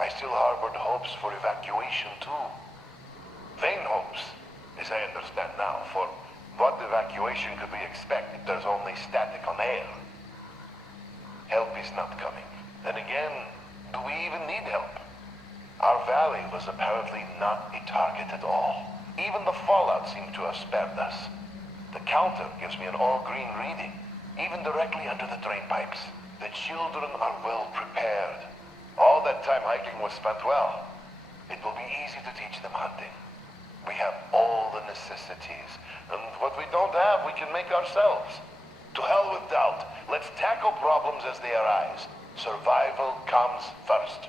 I still harbored hopes for evacuation too. Vain hopes, as I understand now, for what evacuation could we expect if there's only static on air? Help is not coming. Then again, do we even need help? Our valley was apparently not a target at all. Even the fallout seemed to have spared us. The counter gives me an all-green reading, even directly under the drain pipes. The children are well prepared. All that time hiking was spent well. It will be easy to teach them hunting. We have all the necessities, and what we don't have, we can make ourselves. To hell with doubt. Let's tackle problems as they arise. Survival comes first.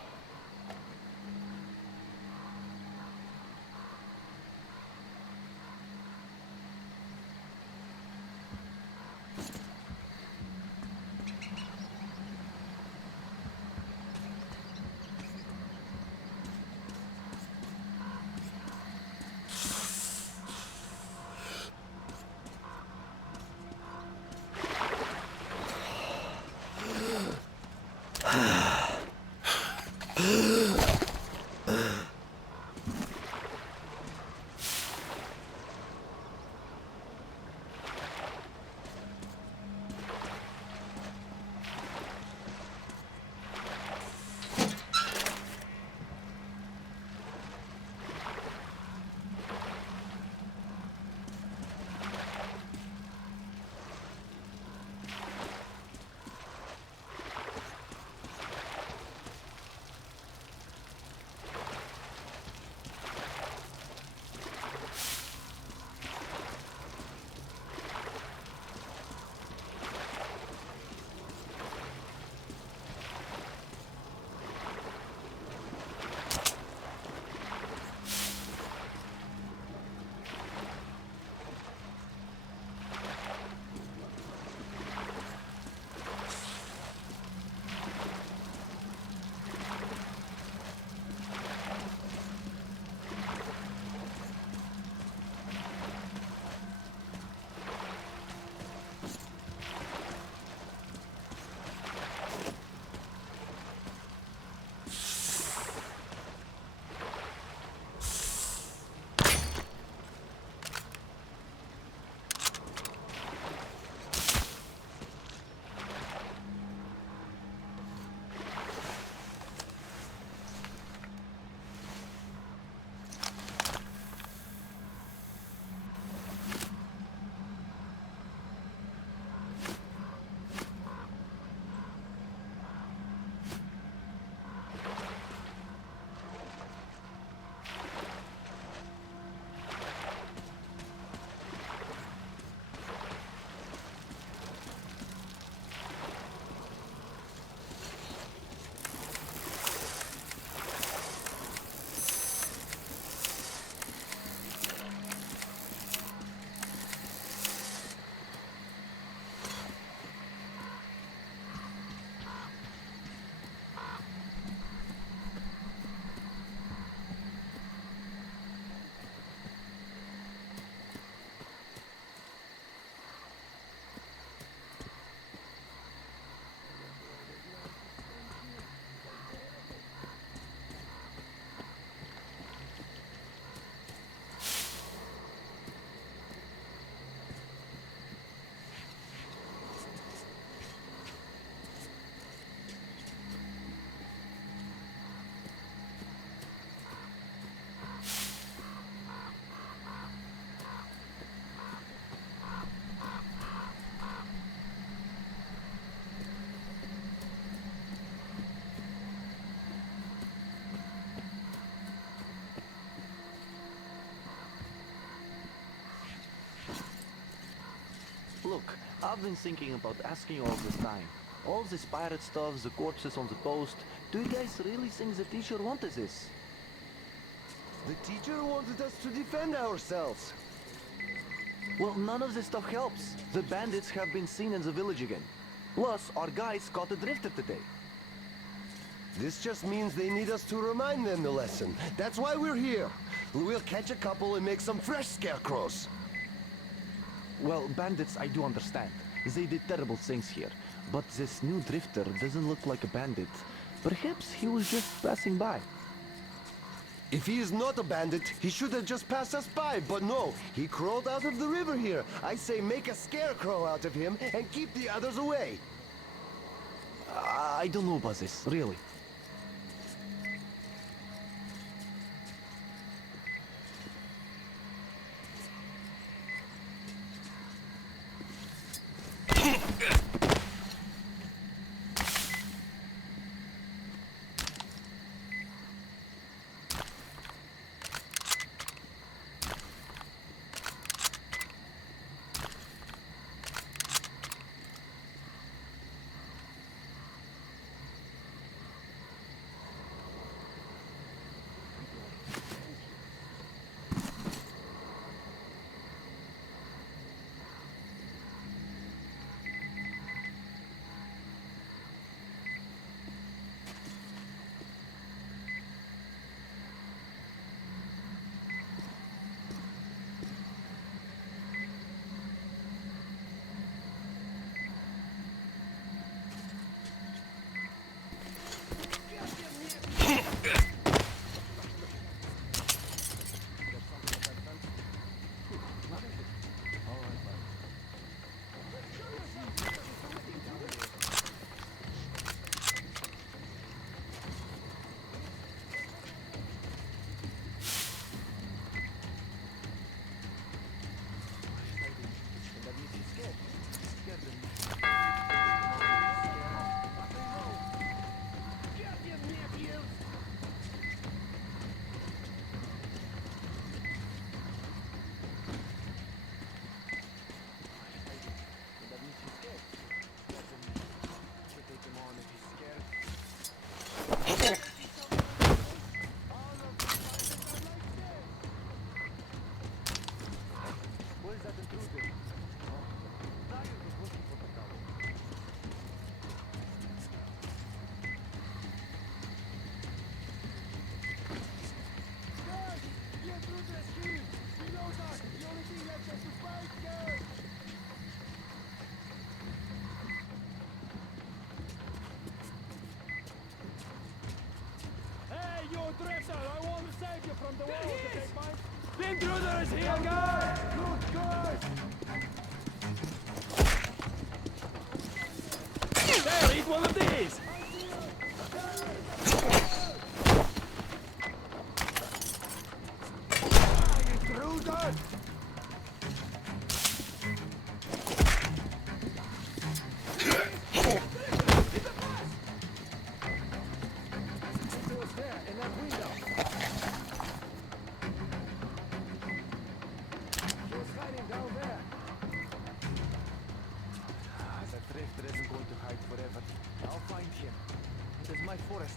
Look, I've been thinking about asking you all this time. All this pirate stuff, the corpses on the post, do you guys really think the teacher wanted this? The teacher wanted us to defend ourselves. Well, none of this stuff helps. The bandits have been seen in the village again. Plus, our guys caught a drifter today. This just means they need us to remind them the lesson. That's why we're here. We'll catch a couple and make some fresh scarecrows. Well, bandits, I do understand. They did terrible things here. But this new drifter doesn't look like a bandit. Perhaps he was just passing by. If he is not a bandit, he should have just passed us by. But no, he crawled out of the river here. I say make a scarecrow out of him and keep the others away. I don't know about this, really. Drifter, I want to save you from the wall to take mine. The intruder is here, guys! Good guys! There, eat one of these! Intruder!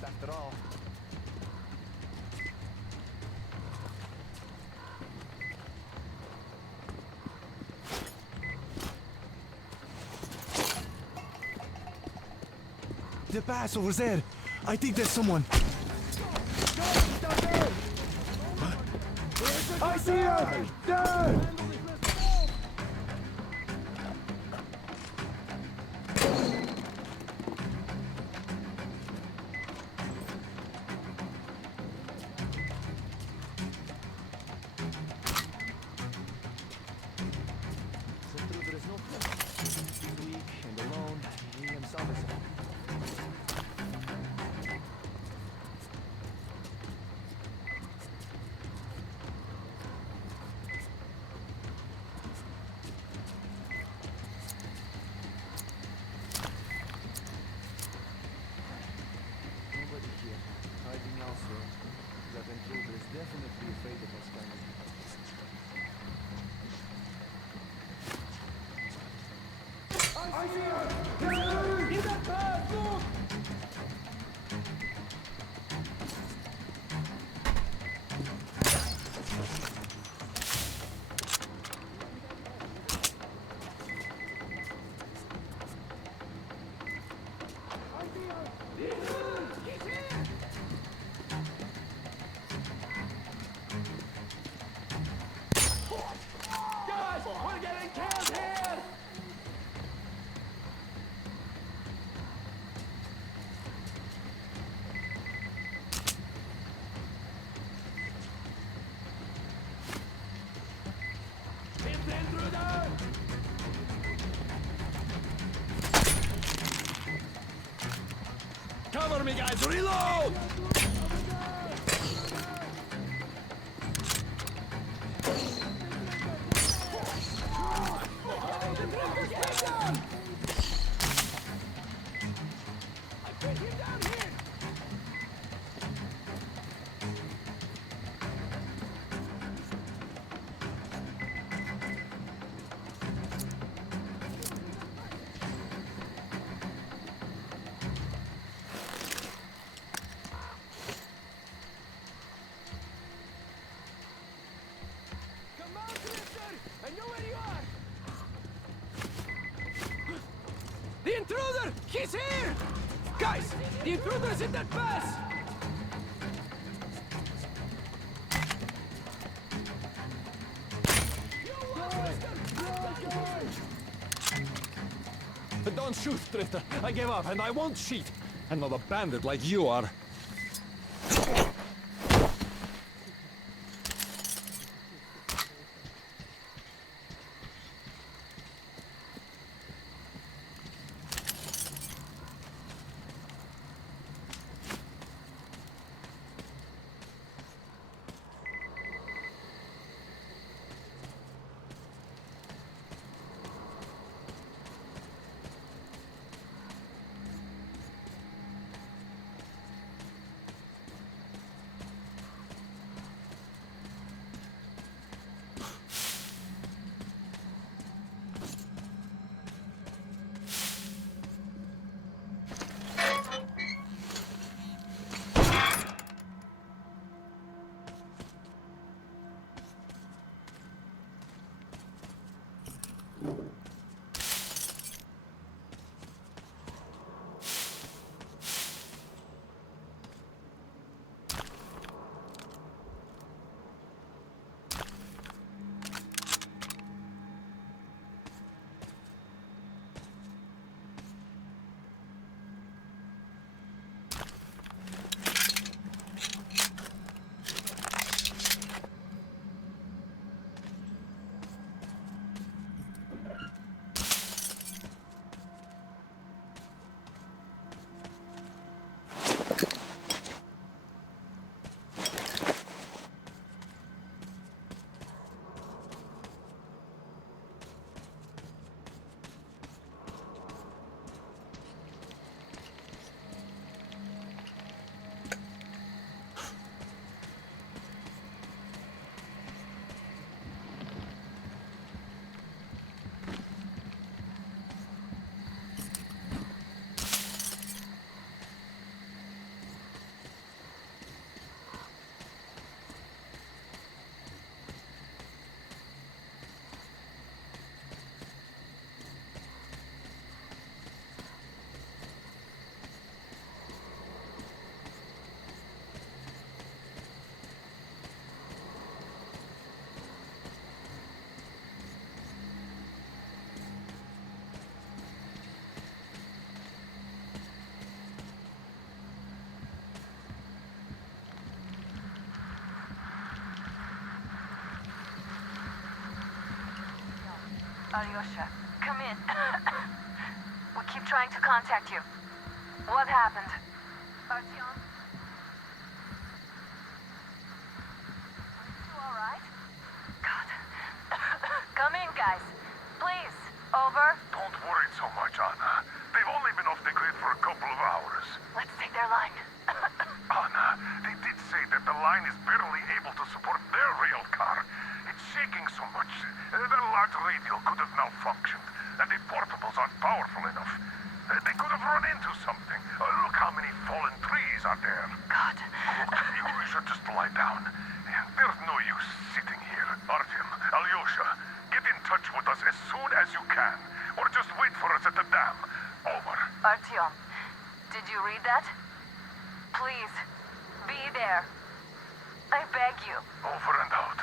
After all. The pass over there. I think there's someone. I see her! There! Cover me, guys! Reload! The intruder! He's here! Guys, the intruder's in that pass! Don't shoot, Drifter. I gave up, and I won't cheat. I'm not a bandit like you are. Alyosha, come in. We keep trying to contact you. What happened? Artyom? You alright? God. Come in, guys. Please. Over. Don't worry so much, Anna. They've only been off the grid for a couple of hours. Let's take their line. Anna, they did say that the line is barely able to support their rail car. It's shaking so much. Their large radio could have malfunctioned, and the portables aren't powerful enough. They could have run into something. Look how many fallen trees are there. God. Look, you should just lie down. There's no use sitting here. Artyom, Alyosha, get in touch with us as soon as you can, or just wait for us at the dam. Over. Artyom, did you read that? Please, be there. I beg you. Over and out.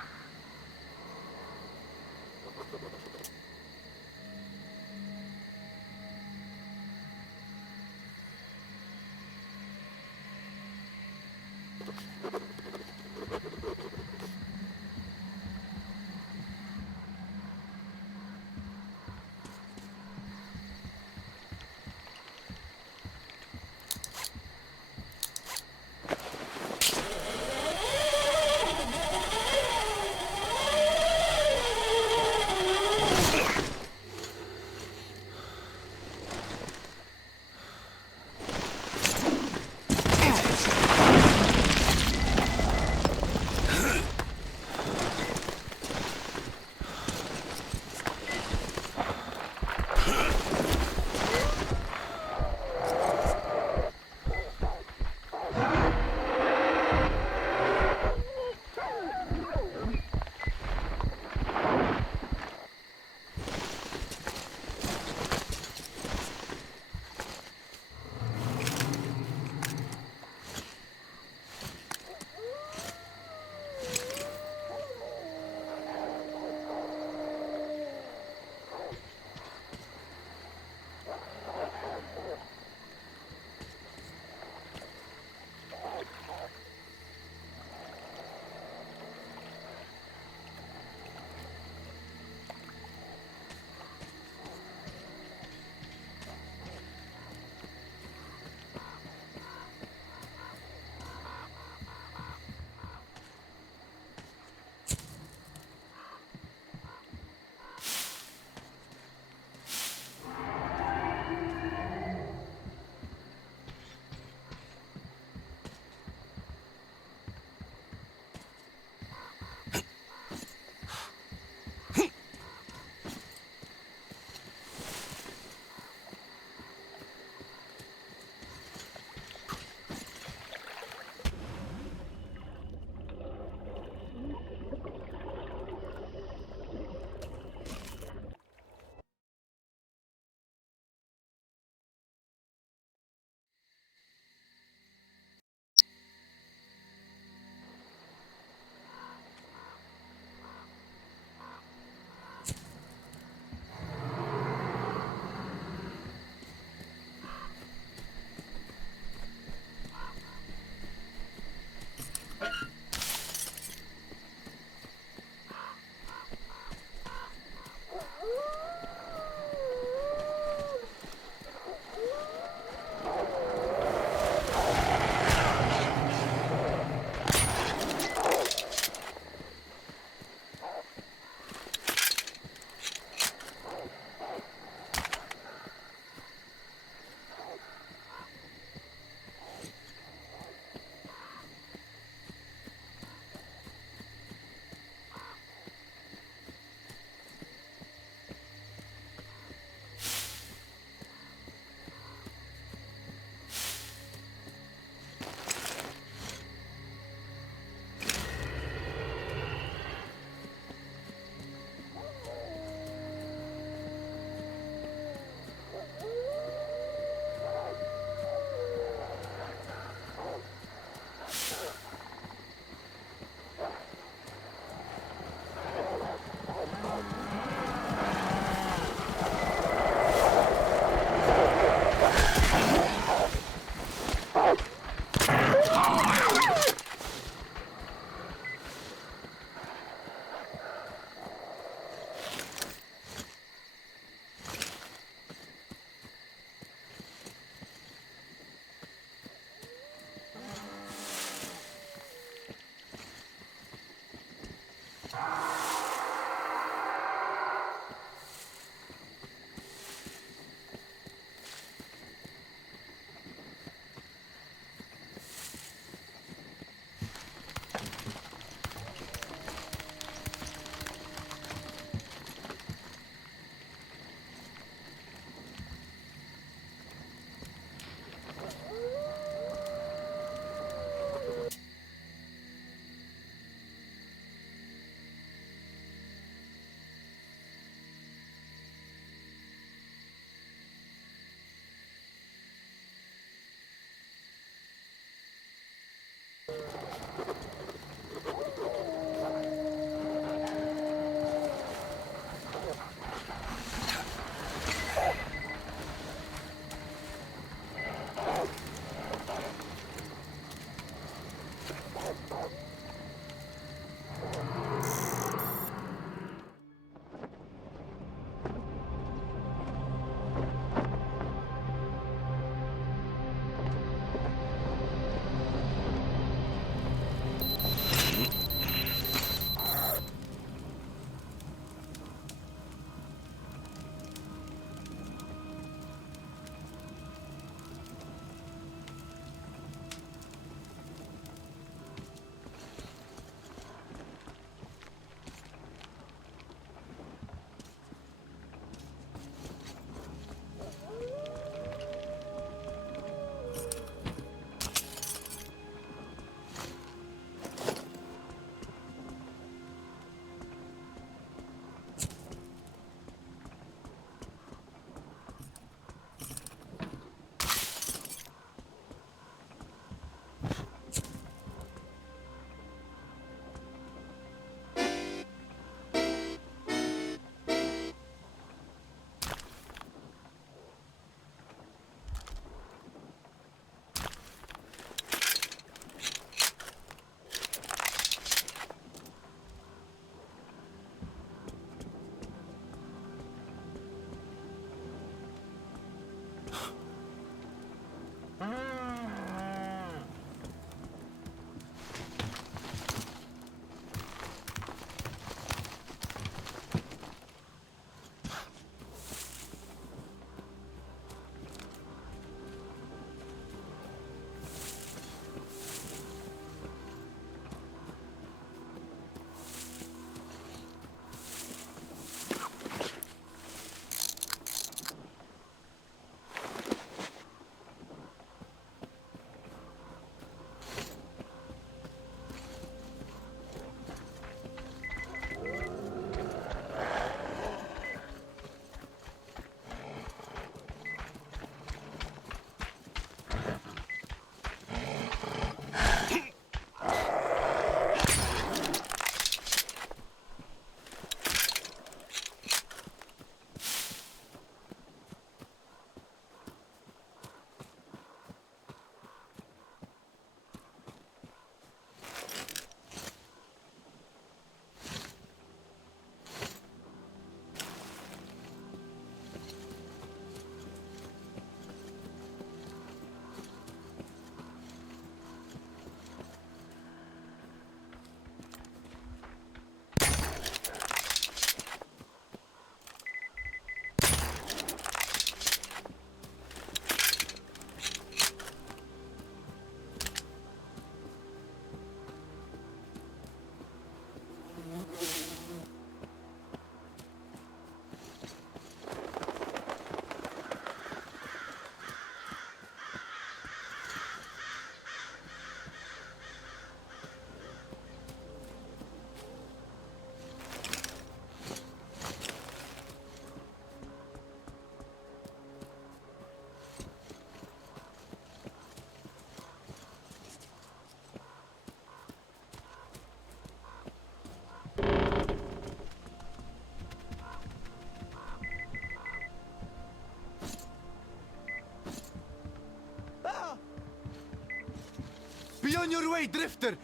on your way, Drifter!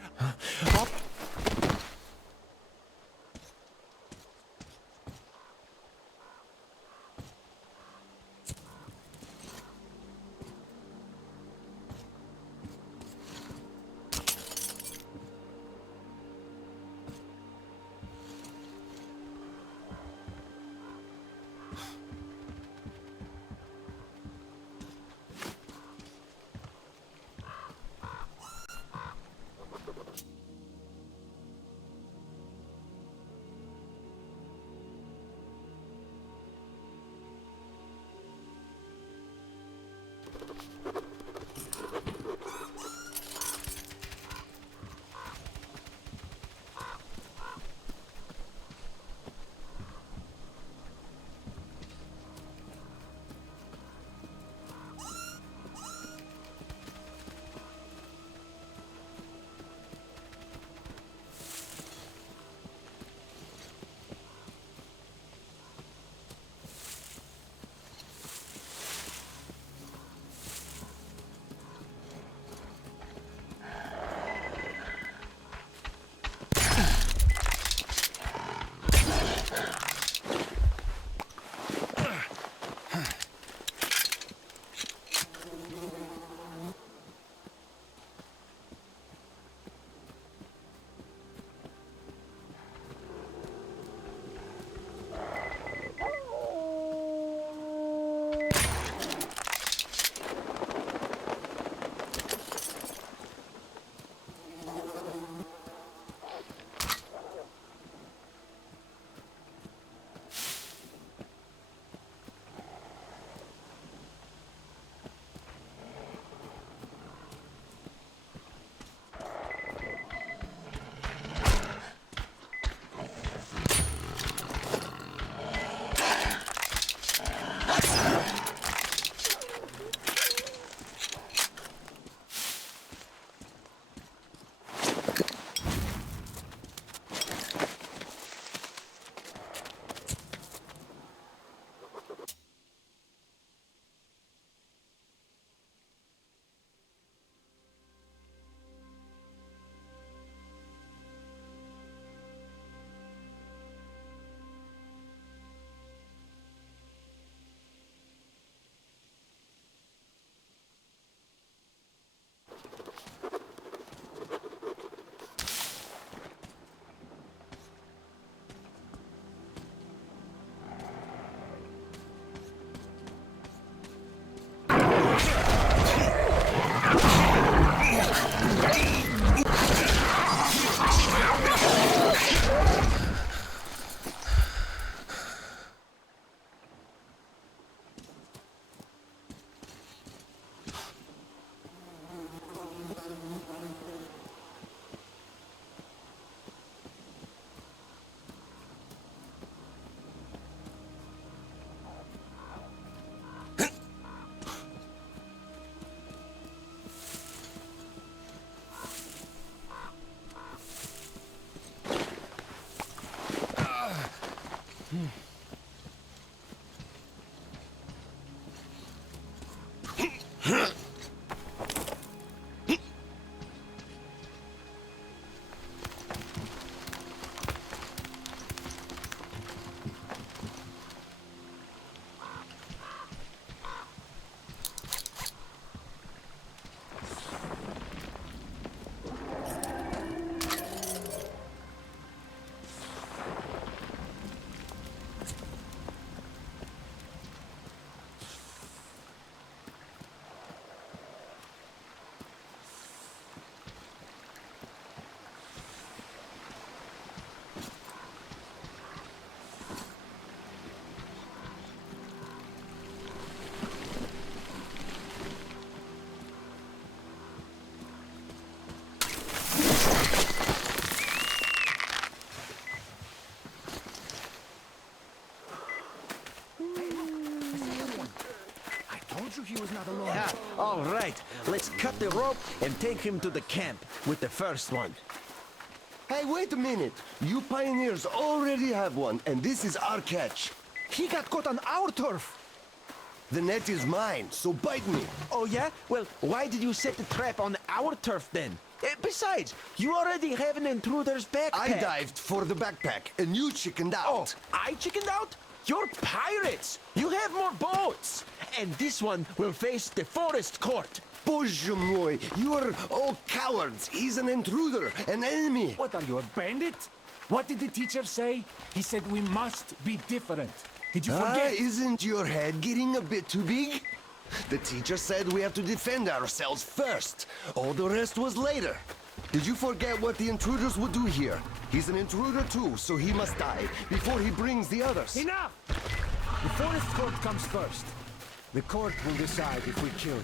He was not alone. Yeah, all right. Let's cut the rope and take him to the camp with the first one. Hey, wait a minute. You pioneers already have one, and this is our catch. He got caught on our turf. The net is mine, so bite me. Oh, yeah? Well, why did you set the trap on our turf then? Besides, you already have an intruder's backpack. I dived for the backpack, and you chickened out. Oh, I chickened out? You're pirates! You have more boats! And this one will face the forest court. Боже мой, you are all cowards. He's an intruder, an enemy. What are you, a bandit? What did the teacher say? He said we must be different. Did you forget? Isn't your head getting a bit too big? The teacher said we have to defend ourselves first. All the rest was later. Did you forget what the intruders would do here? He's an intruder too, so he must die before he brings the others. Enough! The forest court comes first. The court will decide if we kill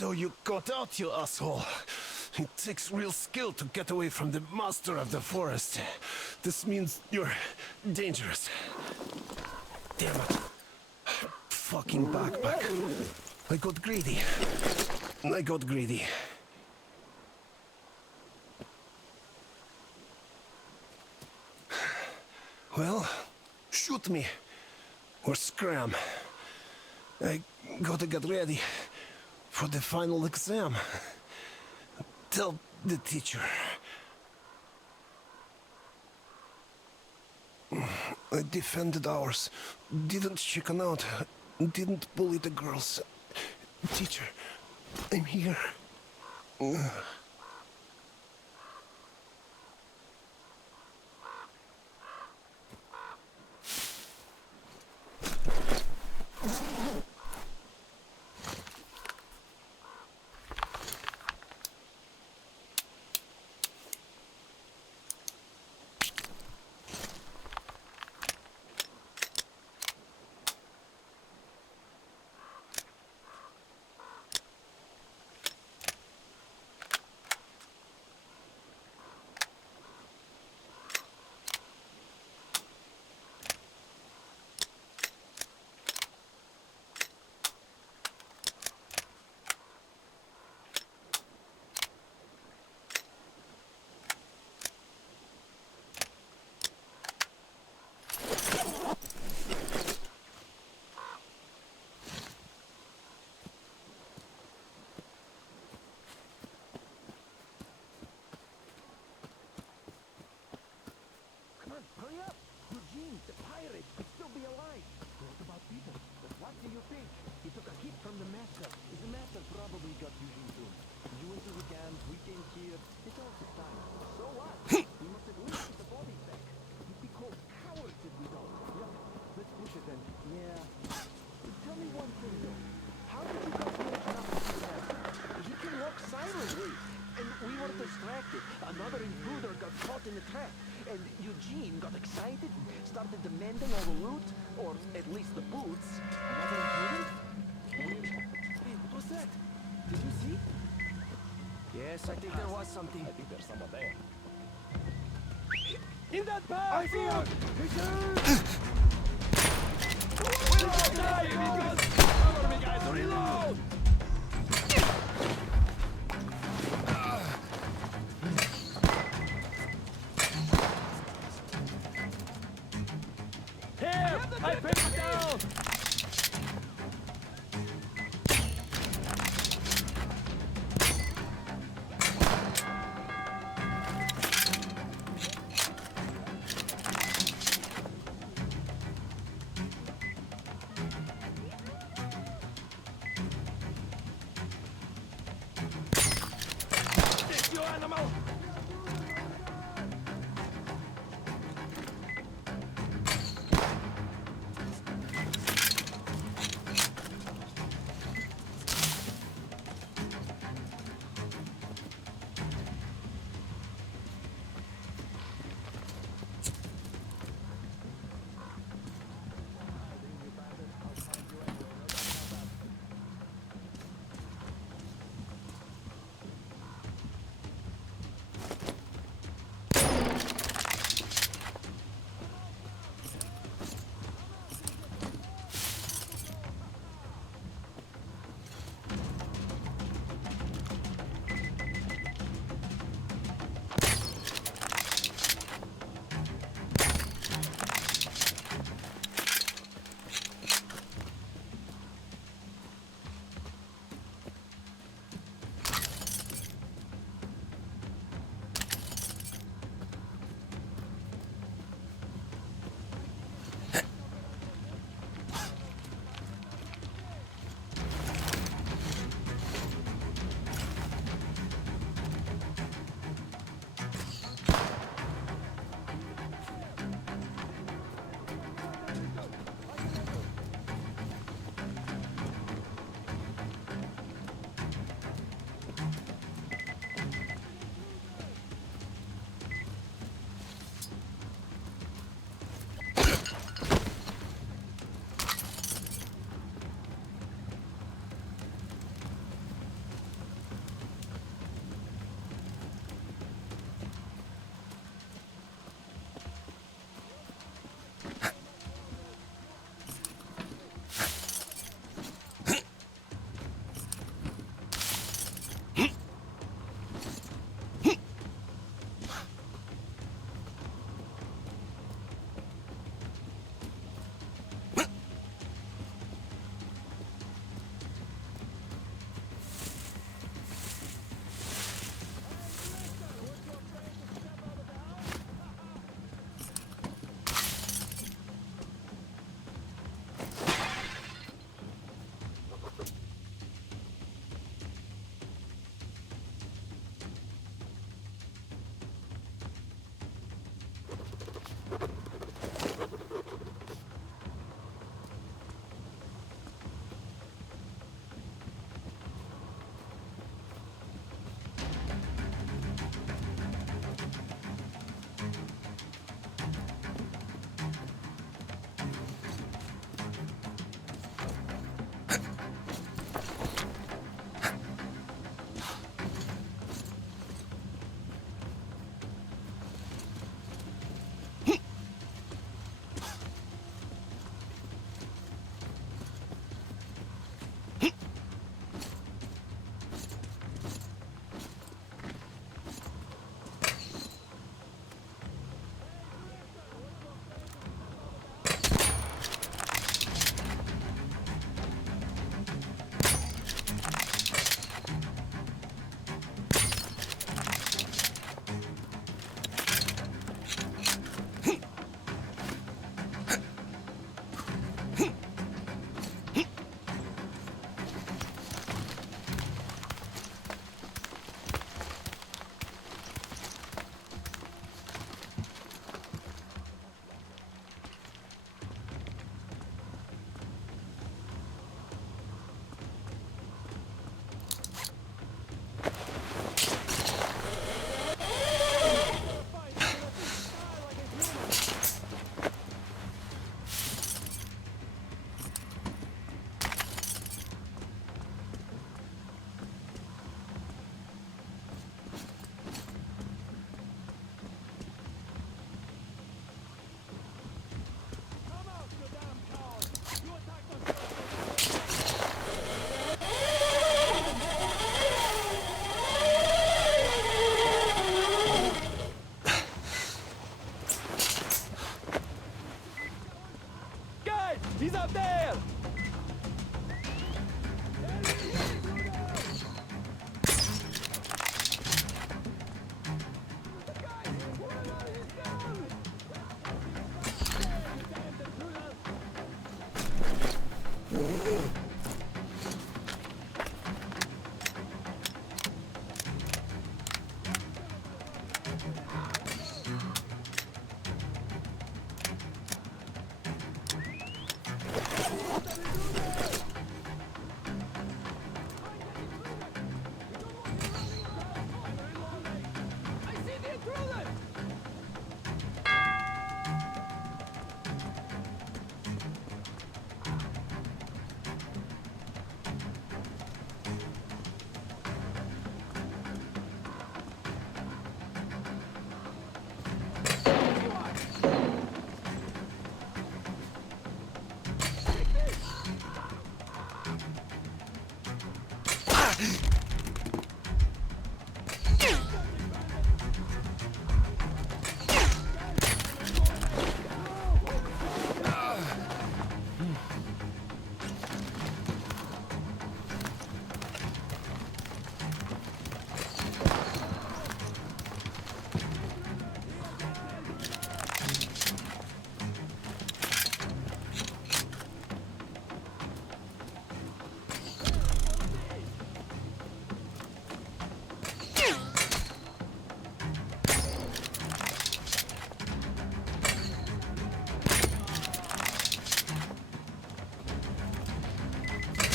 So you got out, you asshole. It takes real skill to get away from the master of the forest. This means you're dangerous. Damn it. Fucking backpack. I got greedy. Well, shoot me. Or scram. I gotta get ready for the final exam. Tell the teacher. I defended ours. Didn't chicken out. Didn't bully the girls. Teacher, I'm here. Hurry up! Eugene, the pirate, could still be alive. What about Peter? But what do you think? He took a hit from the master. The master probably got Eugene too. You went to the camp, we came here. It's all the time. So what? We must at least get the bodies back. We'd be called cowards if we don't. Yeah, let's push it then. Yeah. Tell me one thing though. How did you guys manage not to see the master? He can walk silently. And we were distracted. Another intruder got caught in the trap. And Eugene got excited and started demanding all the loot, or at least the boots. Another intruder? Hey, what was that? Did you see? Yes, I think there was something. I think there's someone there. In that bag! I see him! Cover me, guys! Reload! I pinned it down! This, you animal!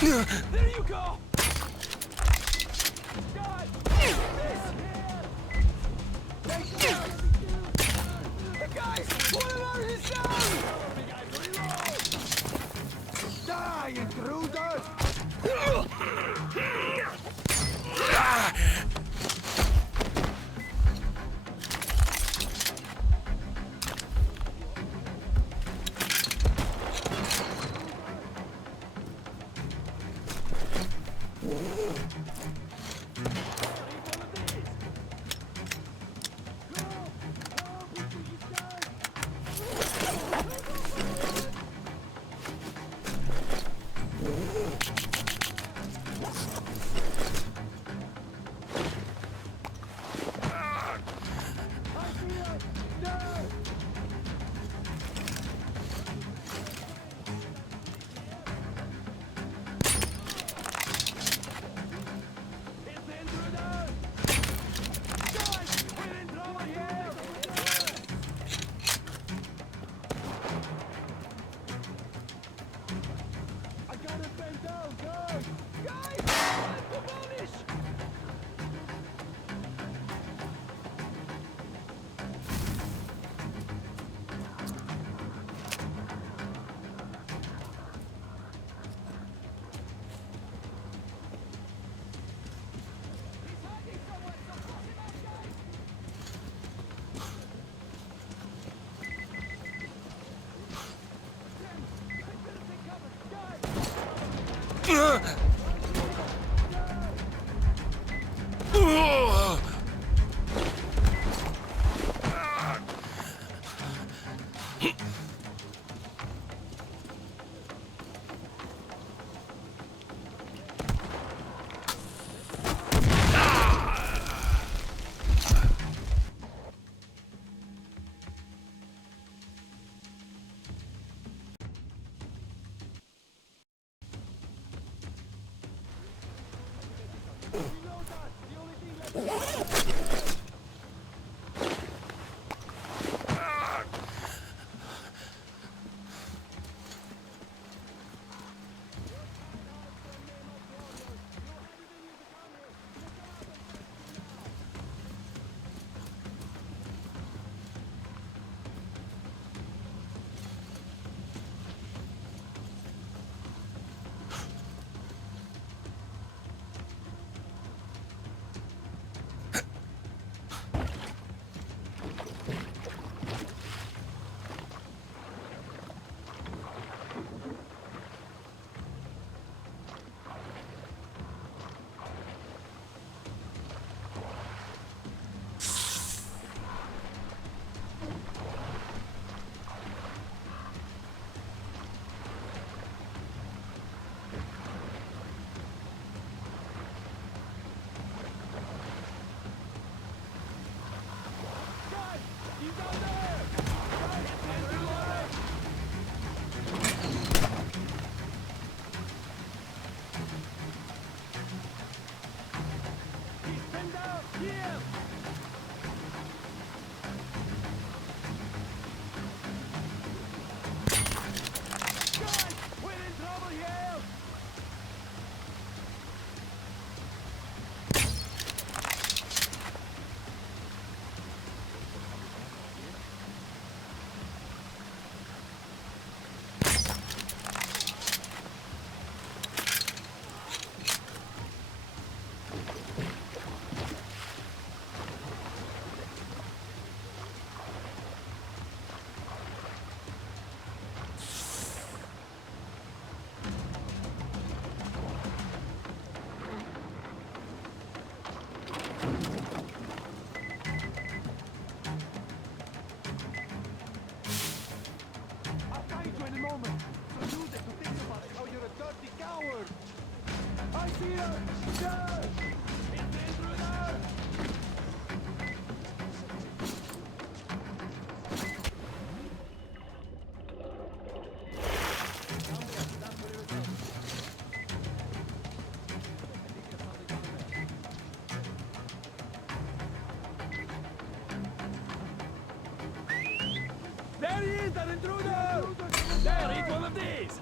There you go! God! This! Guys! Whatever is down! Die, intruder! There he is, that intruder! There, eat one of these!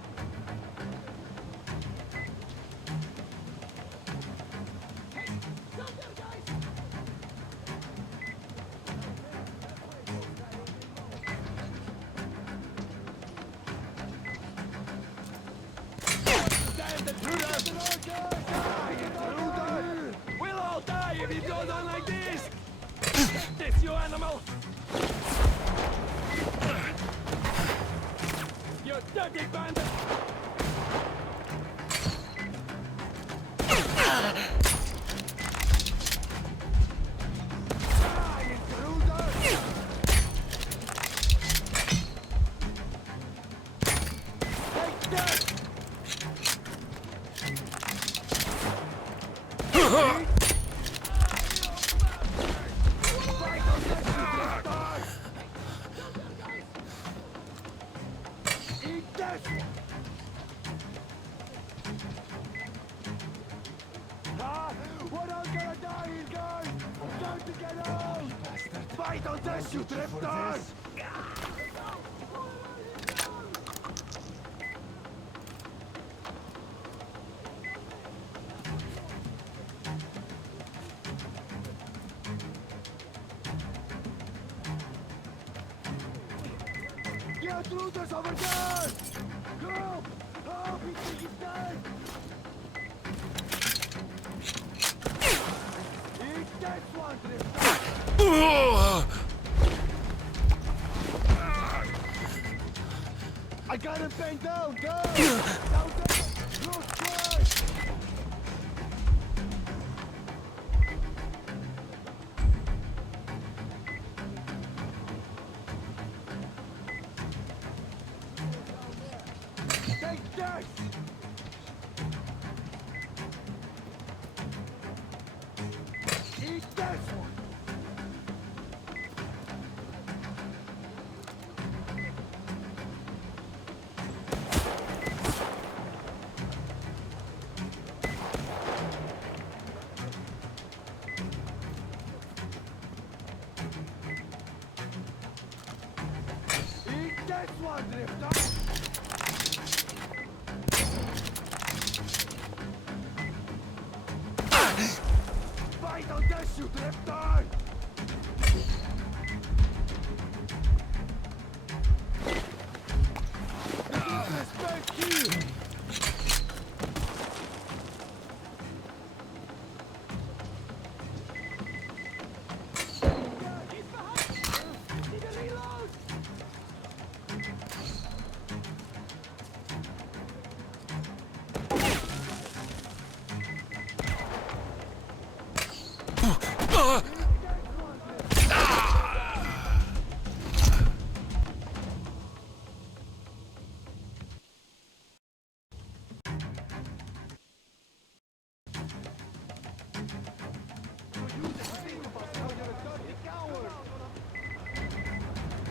We'll all die if it goes on like this! Take this, you animal! You dirty bandit! Intruders over there! Help! Help! He's dead! He's dead, one I got him pinned down! Go! Down there! Close twice! Take this! Eat this one! Eat this one, Drifter! Fight on this, you Drifter! Respect you!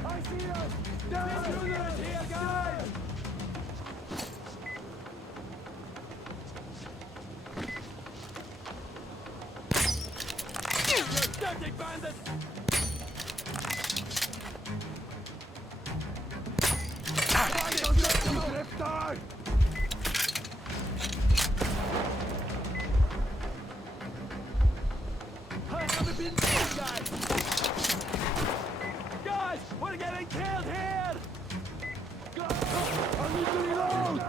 I see us! There's intruders here, guys! You dirty bandit! Fight on this, you Drifter! I haven't been killed, guys! Guys, we're getting killed here! Go! I need to reload!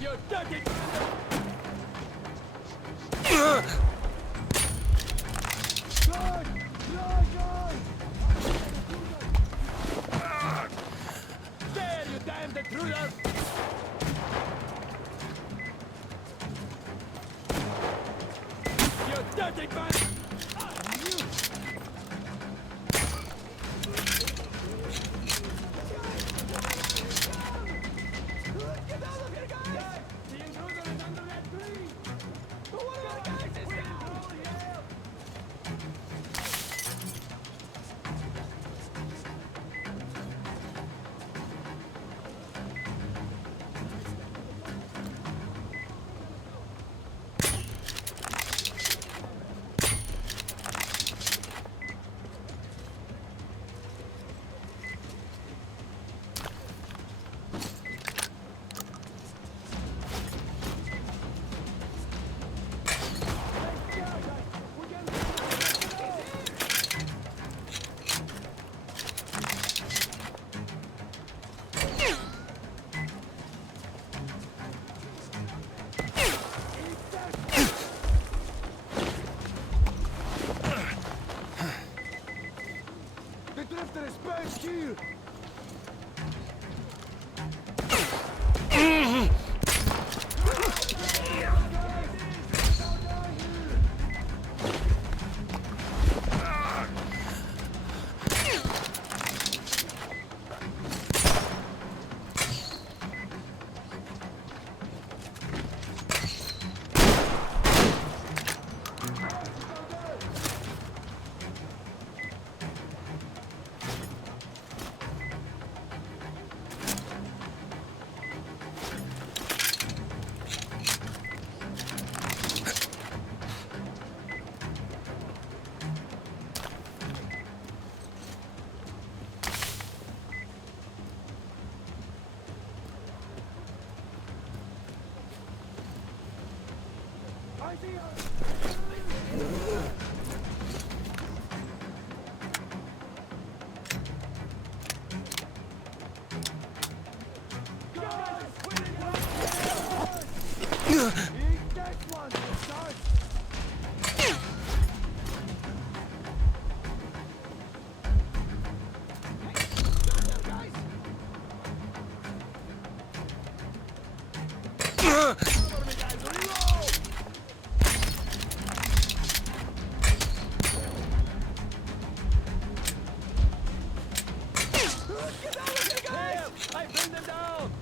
You dirty bandit! Run! Run, guys! There, you damned intruder! You dirty bandit! Get out of here, guys! The intruder is under that tree! But what are the guys is down? I bring them down!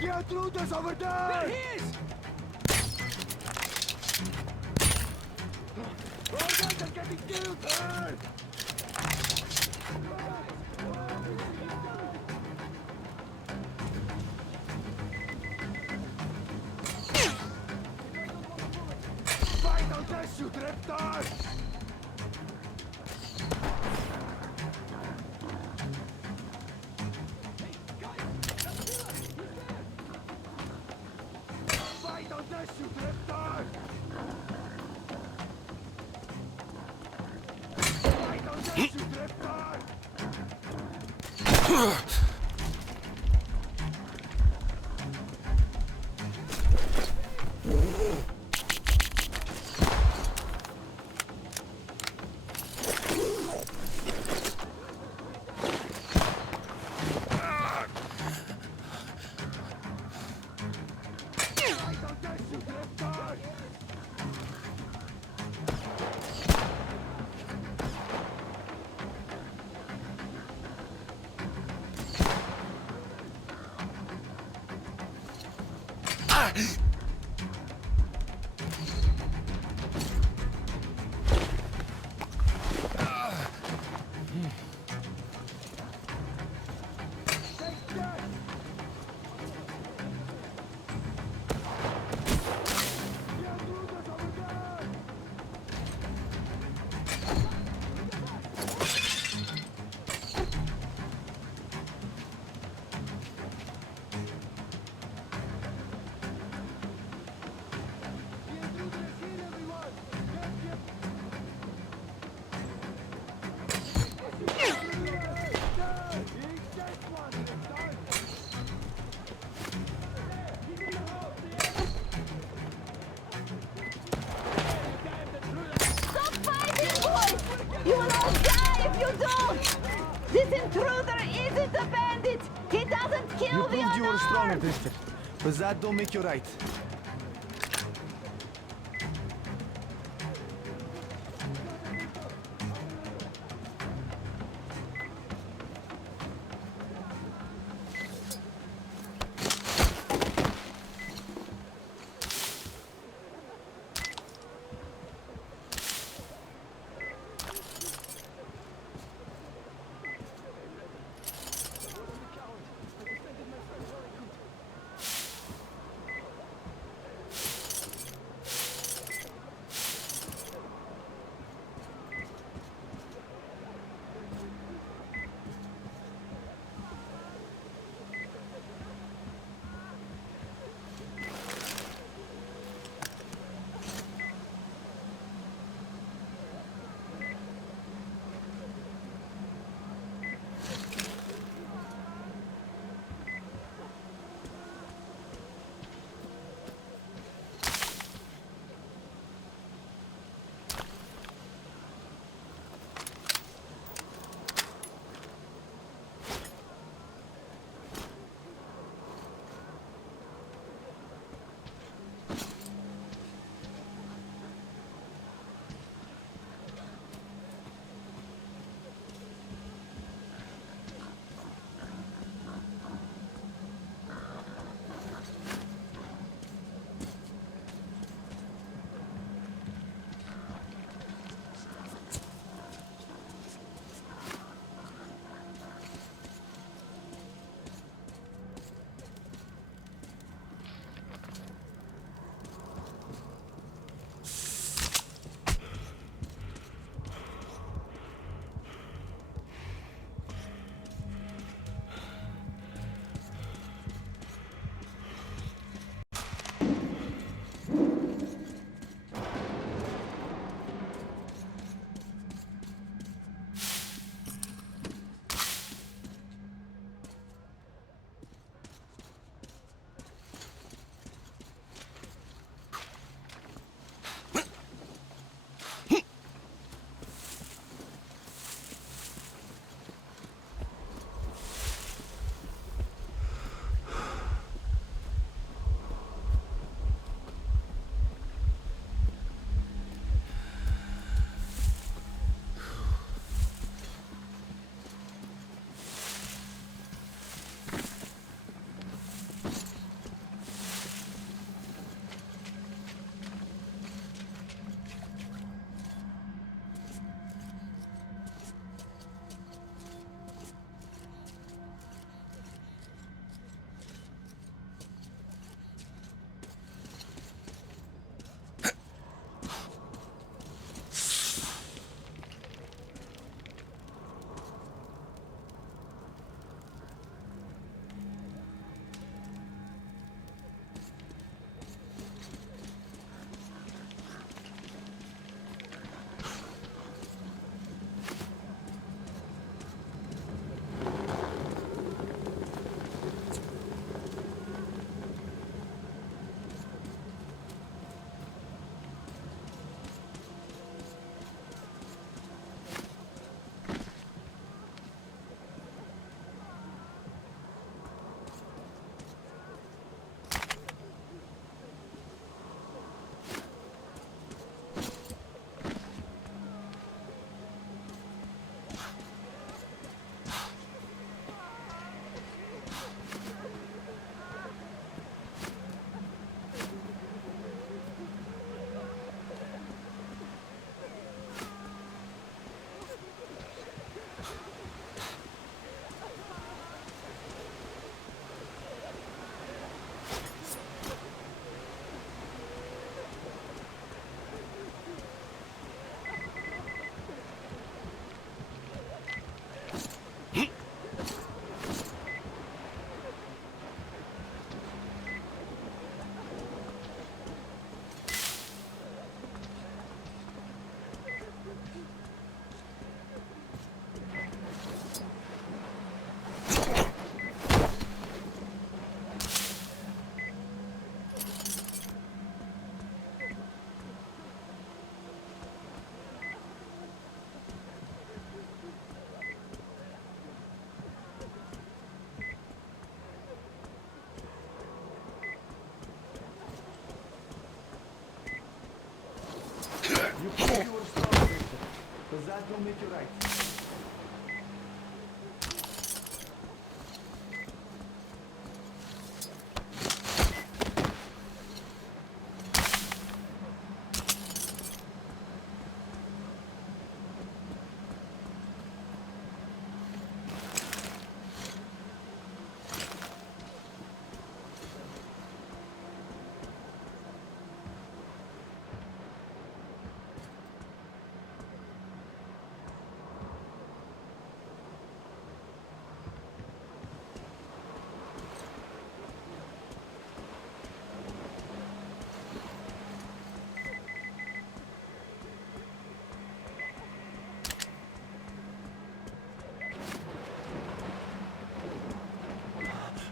The intruders over there! There he is! Our guys are getting killed! Turn! Fight on this, you drifter! But that don't make you right. that don't make you right.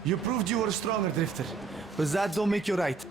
You proved you were a stronger drifter, but that don't make you right.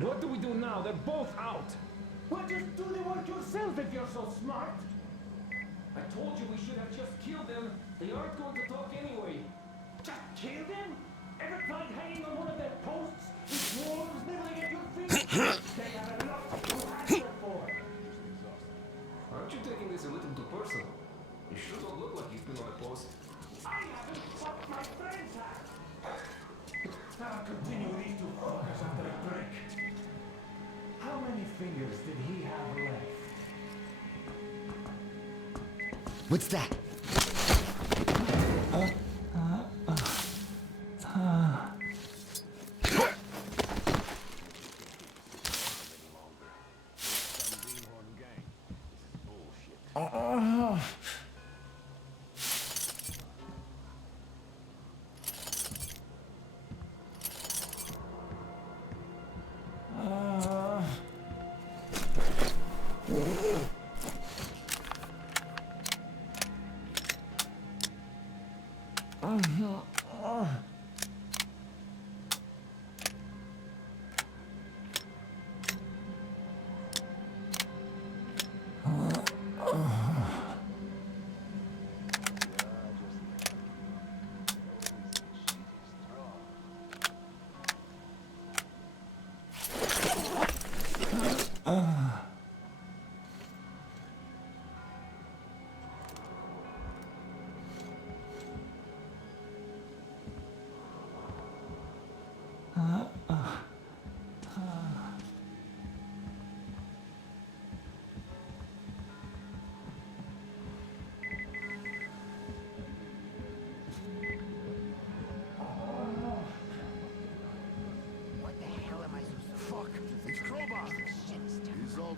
What do we do now? They're both out. Well, just do the work yourself if you're so smart. I told you we should have just killed them. They aren't going to talk anyway. Just kill them? Ever tried hanging on one of their posts with wolves nibbling at your feet? They have enough to answer for. Aren't you taking this a little too personal? You sure don't look like you've been on a post. I haven't fucked my friends out. I'll continue these two fuckers after a drink. How many fingers did he have left? What's that?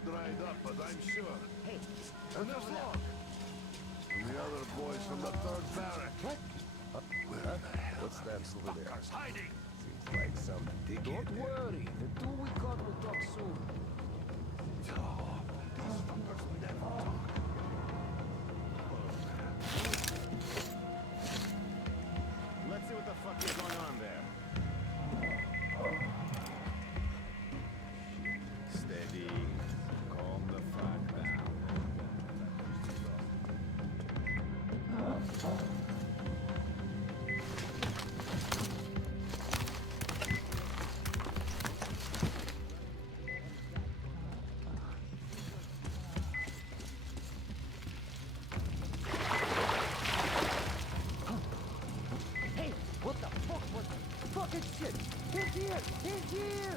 Dried up, but I'm sure. Hey, and there's Locke. And the other boys from the 3rd barrack. What? Where the hell? What's that over there? Hiding. Seems like some dickhead. Don't worry. The two we caught will talk soon. Oh, these fuckers never talk. Let's see what the fuck is going on there. Steady. Calm the fuck down. Hey, what the fuck was fucking shit? He's here! He's here!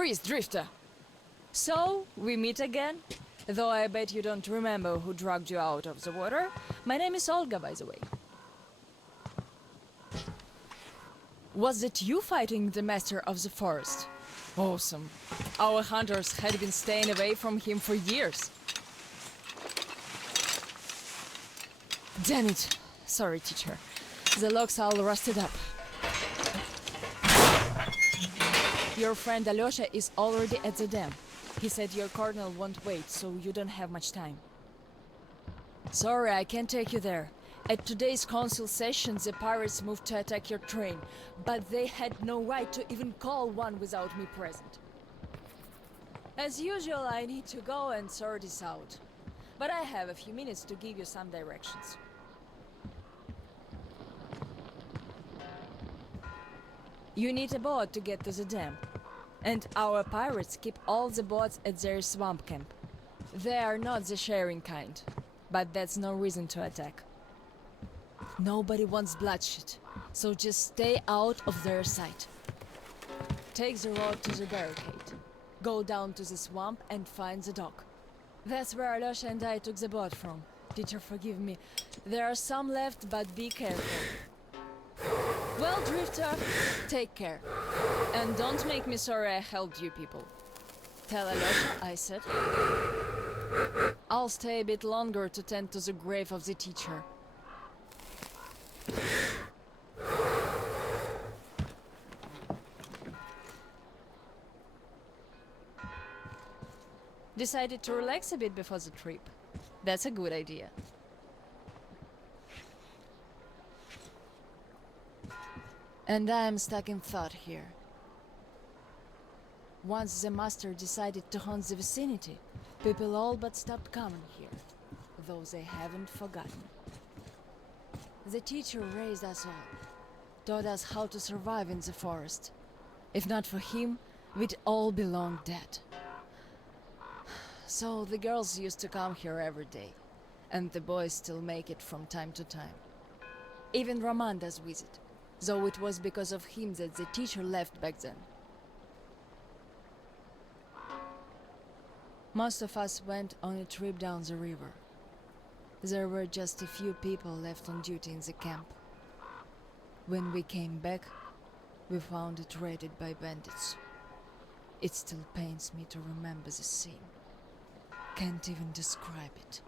Freeze, Drifter! So, we meet again? Though I bet you don't remember who dragged you out of the water. My name is Olga, by the way. Was it you fighting the master of the forest? Awesome. Our hunters had been staying away from him for years. Damn it. Sorry, teacher. The lock's all rusted up. Your friend Alyosha is already at the dam. He said your colonel won't wait, so you don't have much time. Sorry, I can't take you there. At today's council session, the pirates moved to attack your train, but they had no right to even call one without me present. As usual, I need to go and sort this out. But I have a few minutes to give you some directions. You need a boat to get to the dam. And our pirates keep all the boats at their swamp camp. They are not the sharing kind, but that's no reason to attack. Nobody wants bloodshed, so just stay out of their sight. Take the road to the barricade. Go down to the swamp and find the dock. That's where Alyosha and I took the boat from. Teacher, forgive me. There are some left, but be careful. Well, Drifter, take care. And don't make me sorry I helped you people. Tell Alyosha I said. I'll stay a bit longer to tend to the grave of the teacher. Decided to relax a bit before the trip. That's a good idea. And I'm stuck in thought here. Once the master decided to haunt the vicinity, people all but stopped coming here, though they haven't forgotten. The teacher raised us all, taught us how to survive in the forest. If not for him, we'd all be long dead. So the girls used to come here every day, and the boys still make it from time to time. Even Roman does visit, though it was because of him that the teacher left back then. Most of us went on a trip down the river. There were just a few people left on duty in the camp. When we came back, we found it raided by bandits. It still pains me to remember the scene. Can't even describe it.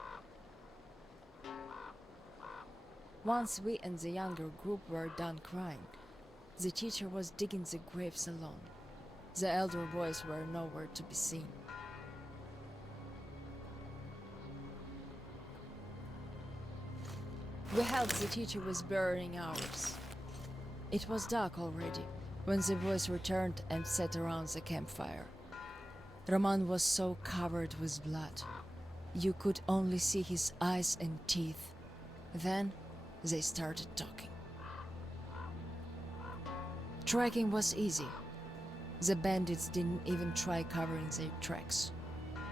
Once we and the younger group were done crying, the teacher was digging the graves alone. The elder boys were nowhere to be seen. We helped the teacher with burying ours. It was dark already when the boys returned and sat around the campfire. Roman was so covered with blood. You could only see his eyes and teeth. Then they started talking. Tracking was easy. The bandits didn't even try covering their tracks.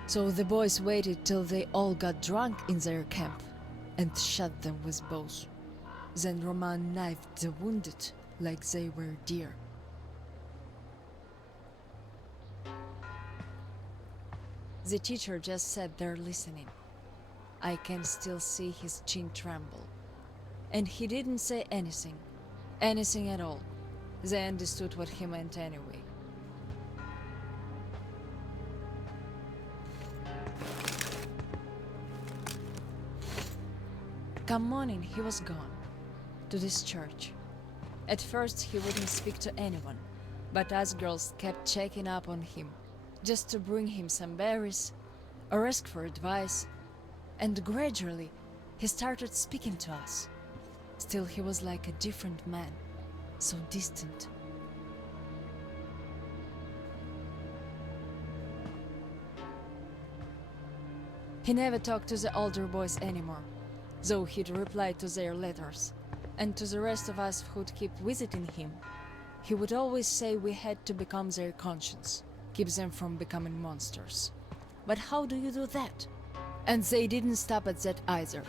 So the boys waited till they all got drunk in their camp and shot them with bows. Then Roman knifed the wounded like they were deer. The teacher just sat there listening. I can still see his chin tremble. And he didn't say anything. Anything at all. They understood what he meant anyway. Come morning, he was gone. To this church. At first he wouldn't speak to anyone, but us girls kept checking up on him, just to bring him some berries, or ask for advice, and gradually he started speaking to us. Still he was like a different man, so distant. He never talked to the older boys anymore, though he'd reply to their letters. And to the rest of us who'd keep visiting him, he would always say we had to become their conscience, keep them from becoming monsters. But how do you do that? And they didn't stop at that either.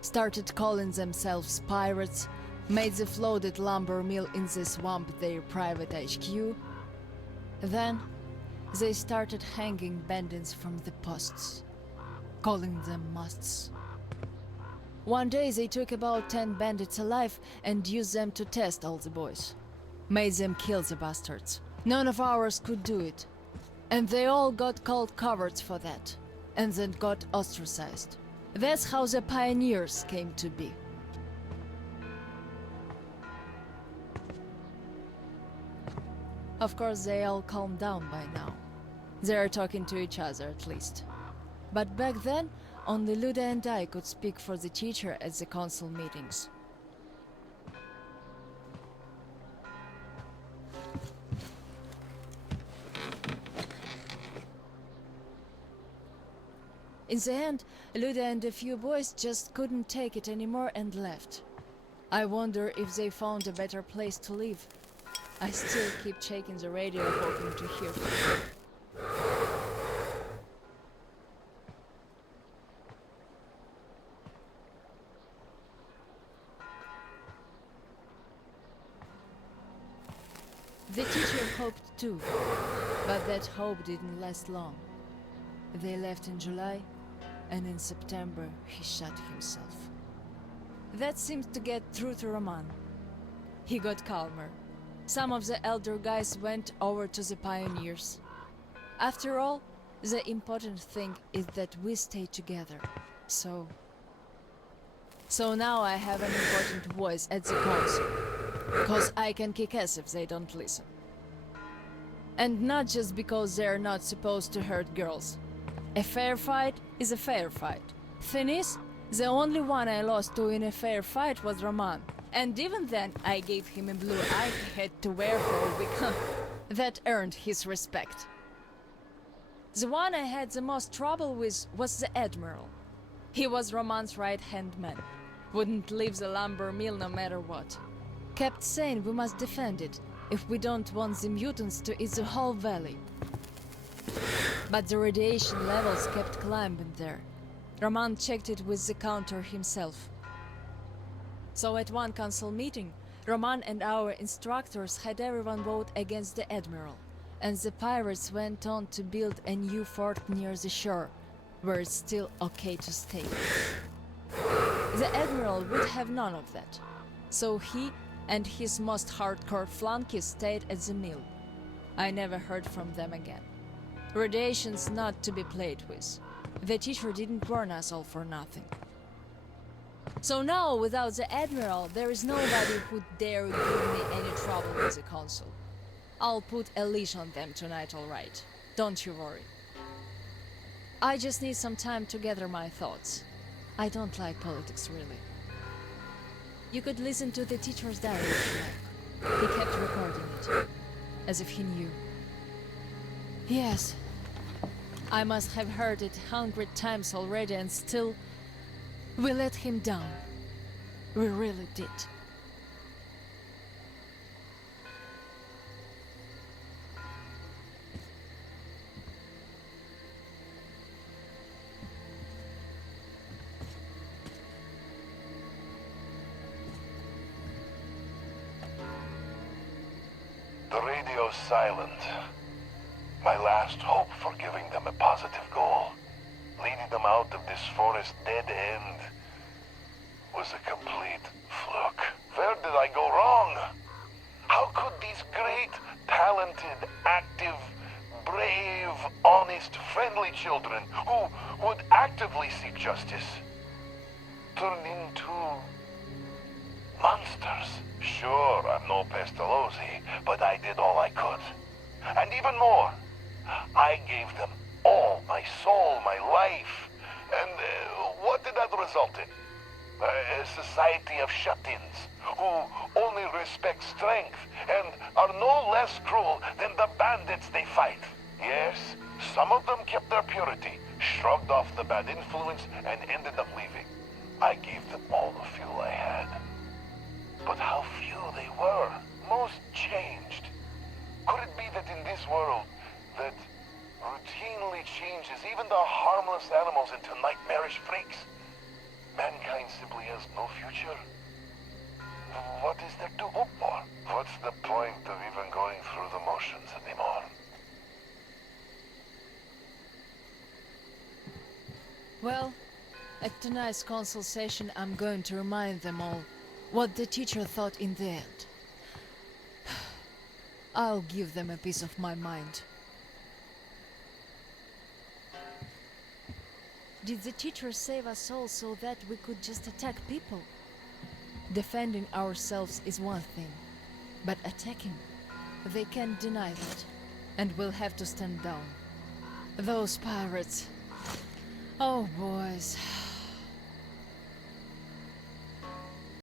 Started calling themselves pirates, made the floated lumber mill in the swamp their private HQ. Then they started hanging bandits from the posts, calling them musts. One day they took about 10 bandits alive and used them to test all the boys. Made them kill the bastards. None of ours could do it. And they all got called cowards for that, and then got ostracized. That's how the pioneers came to be. Of course, they all calmed down by now. They are talking to each other, at least. But back then, only Luda and I could speak for the teacher at the council meetings. In the end, Luda and a few boys just couldn't take it anymore and left. I wonder if they found a better place to live. I still keep checking the radio, hoping to hear from them. The teacher hoped too, but that hope didn't last long. They left in July, and in September he shot himself. That seemed to get through to Roman. He got calmer. Some of the elder guys went over to the pioneers. After all, the important thing is that we stay together. So now I have an important voice at the council. 'Cause I can kick ass if they don't listen. And not just because they're not supposed to hurt girls. A fair fight is a fair fight. Thing is, the only one I lost to in a fair fight was Roman. And even then, I gave him a blue eye he had to wear for a week. That earned his respect. The one I had the most trouble with was the Admiral. He was Roman's right-hand man. Wouldn't leave the lumber mill no matter what. Kept saying we must defend it if we don't want the mutants to eat the whole valley. But the radiation levels kept climbing there. Roman checked it with the counter himself. So at one council meeting, Roman and our instructors had everyone vote against the Admiral, and the pirates went on to build a new fort near the shore, where it's still okay to stay. The Admiral would have none of that, so he and his most hardcore flunkies stayed at the mill. I never heard from them again. Radiation's not to be played with. The teacher didn't warn us all for nothing. So now, without the Admiral, there is nobody who dare give me any trouble with the council. I'll put a leash on them tonight, all right. Don't you worry. I just need some time to gather my thoughts. I don't like politics, really. You could listen to the teacher's diary if you like. He kept recording it, as if he knew. Yes, I must have heard it 100 times already, and still, we let him down. We really did. The radio's silent. My last hope for giving them a positive goal, leading them out of this forest dead end, was a complete fluke. Where did I go wrong? How could these great, talented, active, brave, honest, friendly children who would actively seek justice turn into monsters? Sure, I'm no Pestalozzi, but I did all I could. And even more, I gave them all my soul, my life. And what did that result in? A society of shut-ins who only respect strength and are no less cruel than the bandits they fight. Yes, some of them kept their purity, shrugged off the bad influence, and ended up leaving. I gave them all the fuel I had. But how few they were. Most changed. Could it be that in this world that routinely changes even the harmless animals into nightmarish freaks, mankind simply has no future? What is there to hope for? What's the point of even going through the motions anymore? Well, at tonight's council session, I'm going to remind them all what the teacher thought in the end. I'll give them a piece of my mind. Did the teacher save us all so that we could just attack people? Defending ourselves is one thing, but attacking, they can't deny that, and we'll have to stand down. Those pirates. Oh, boys.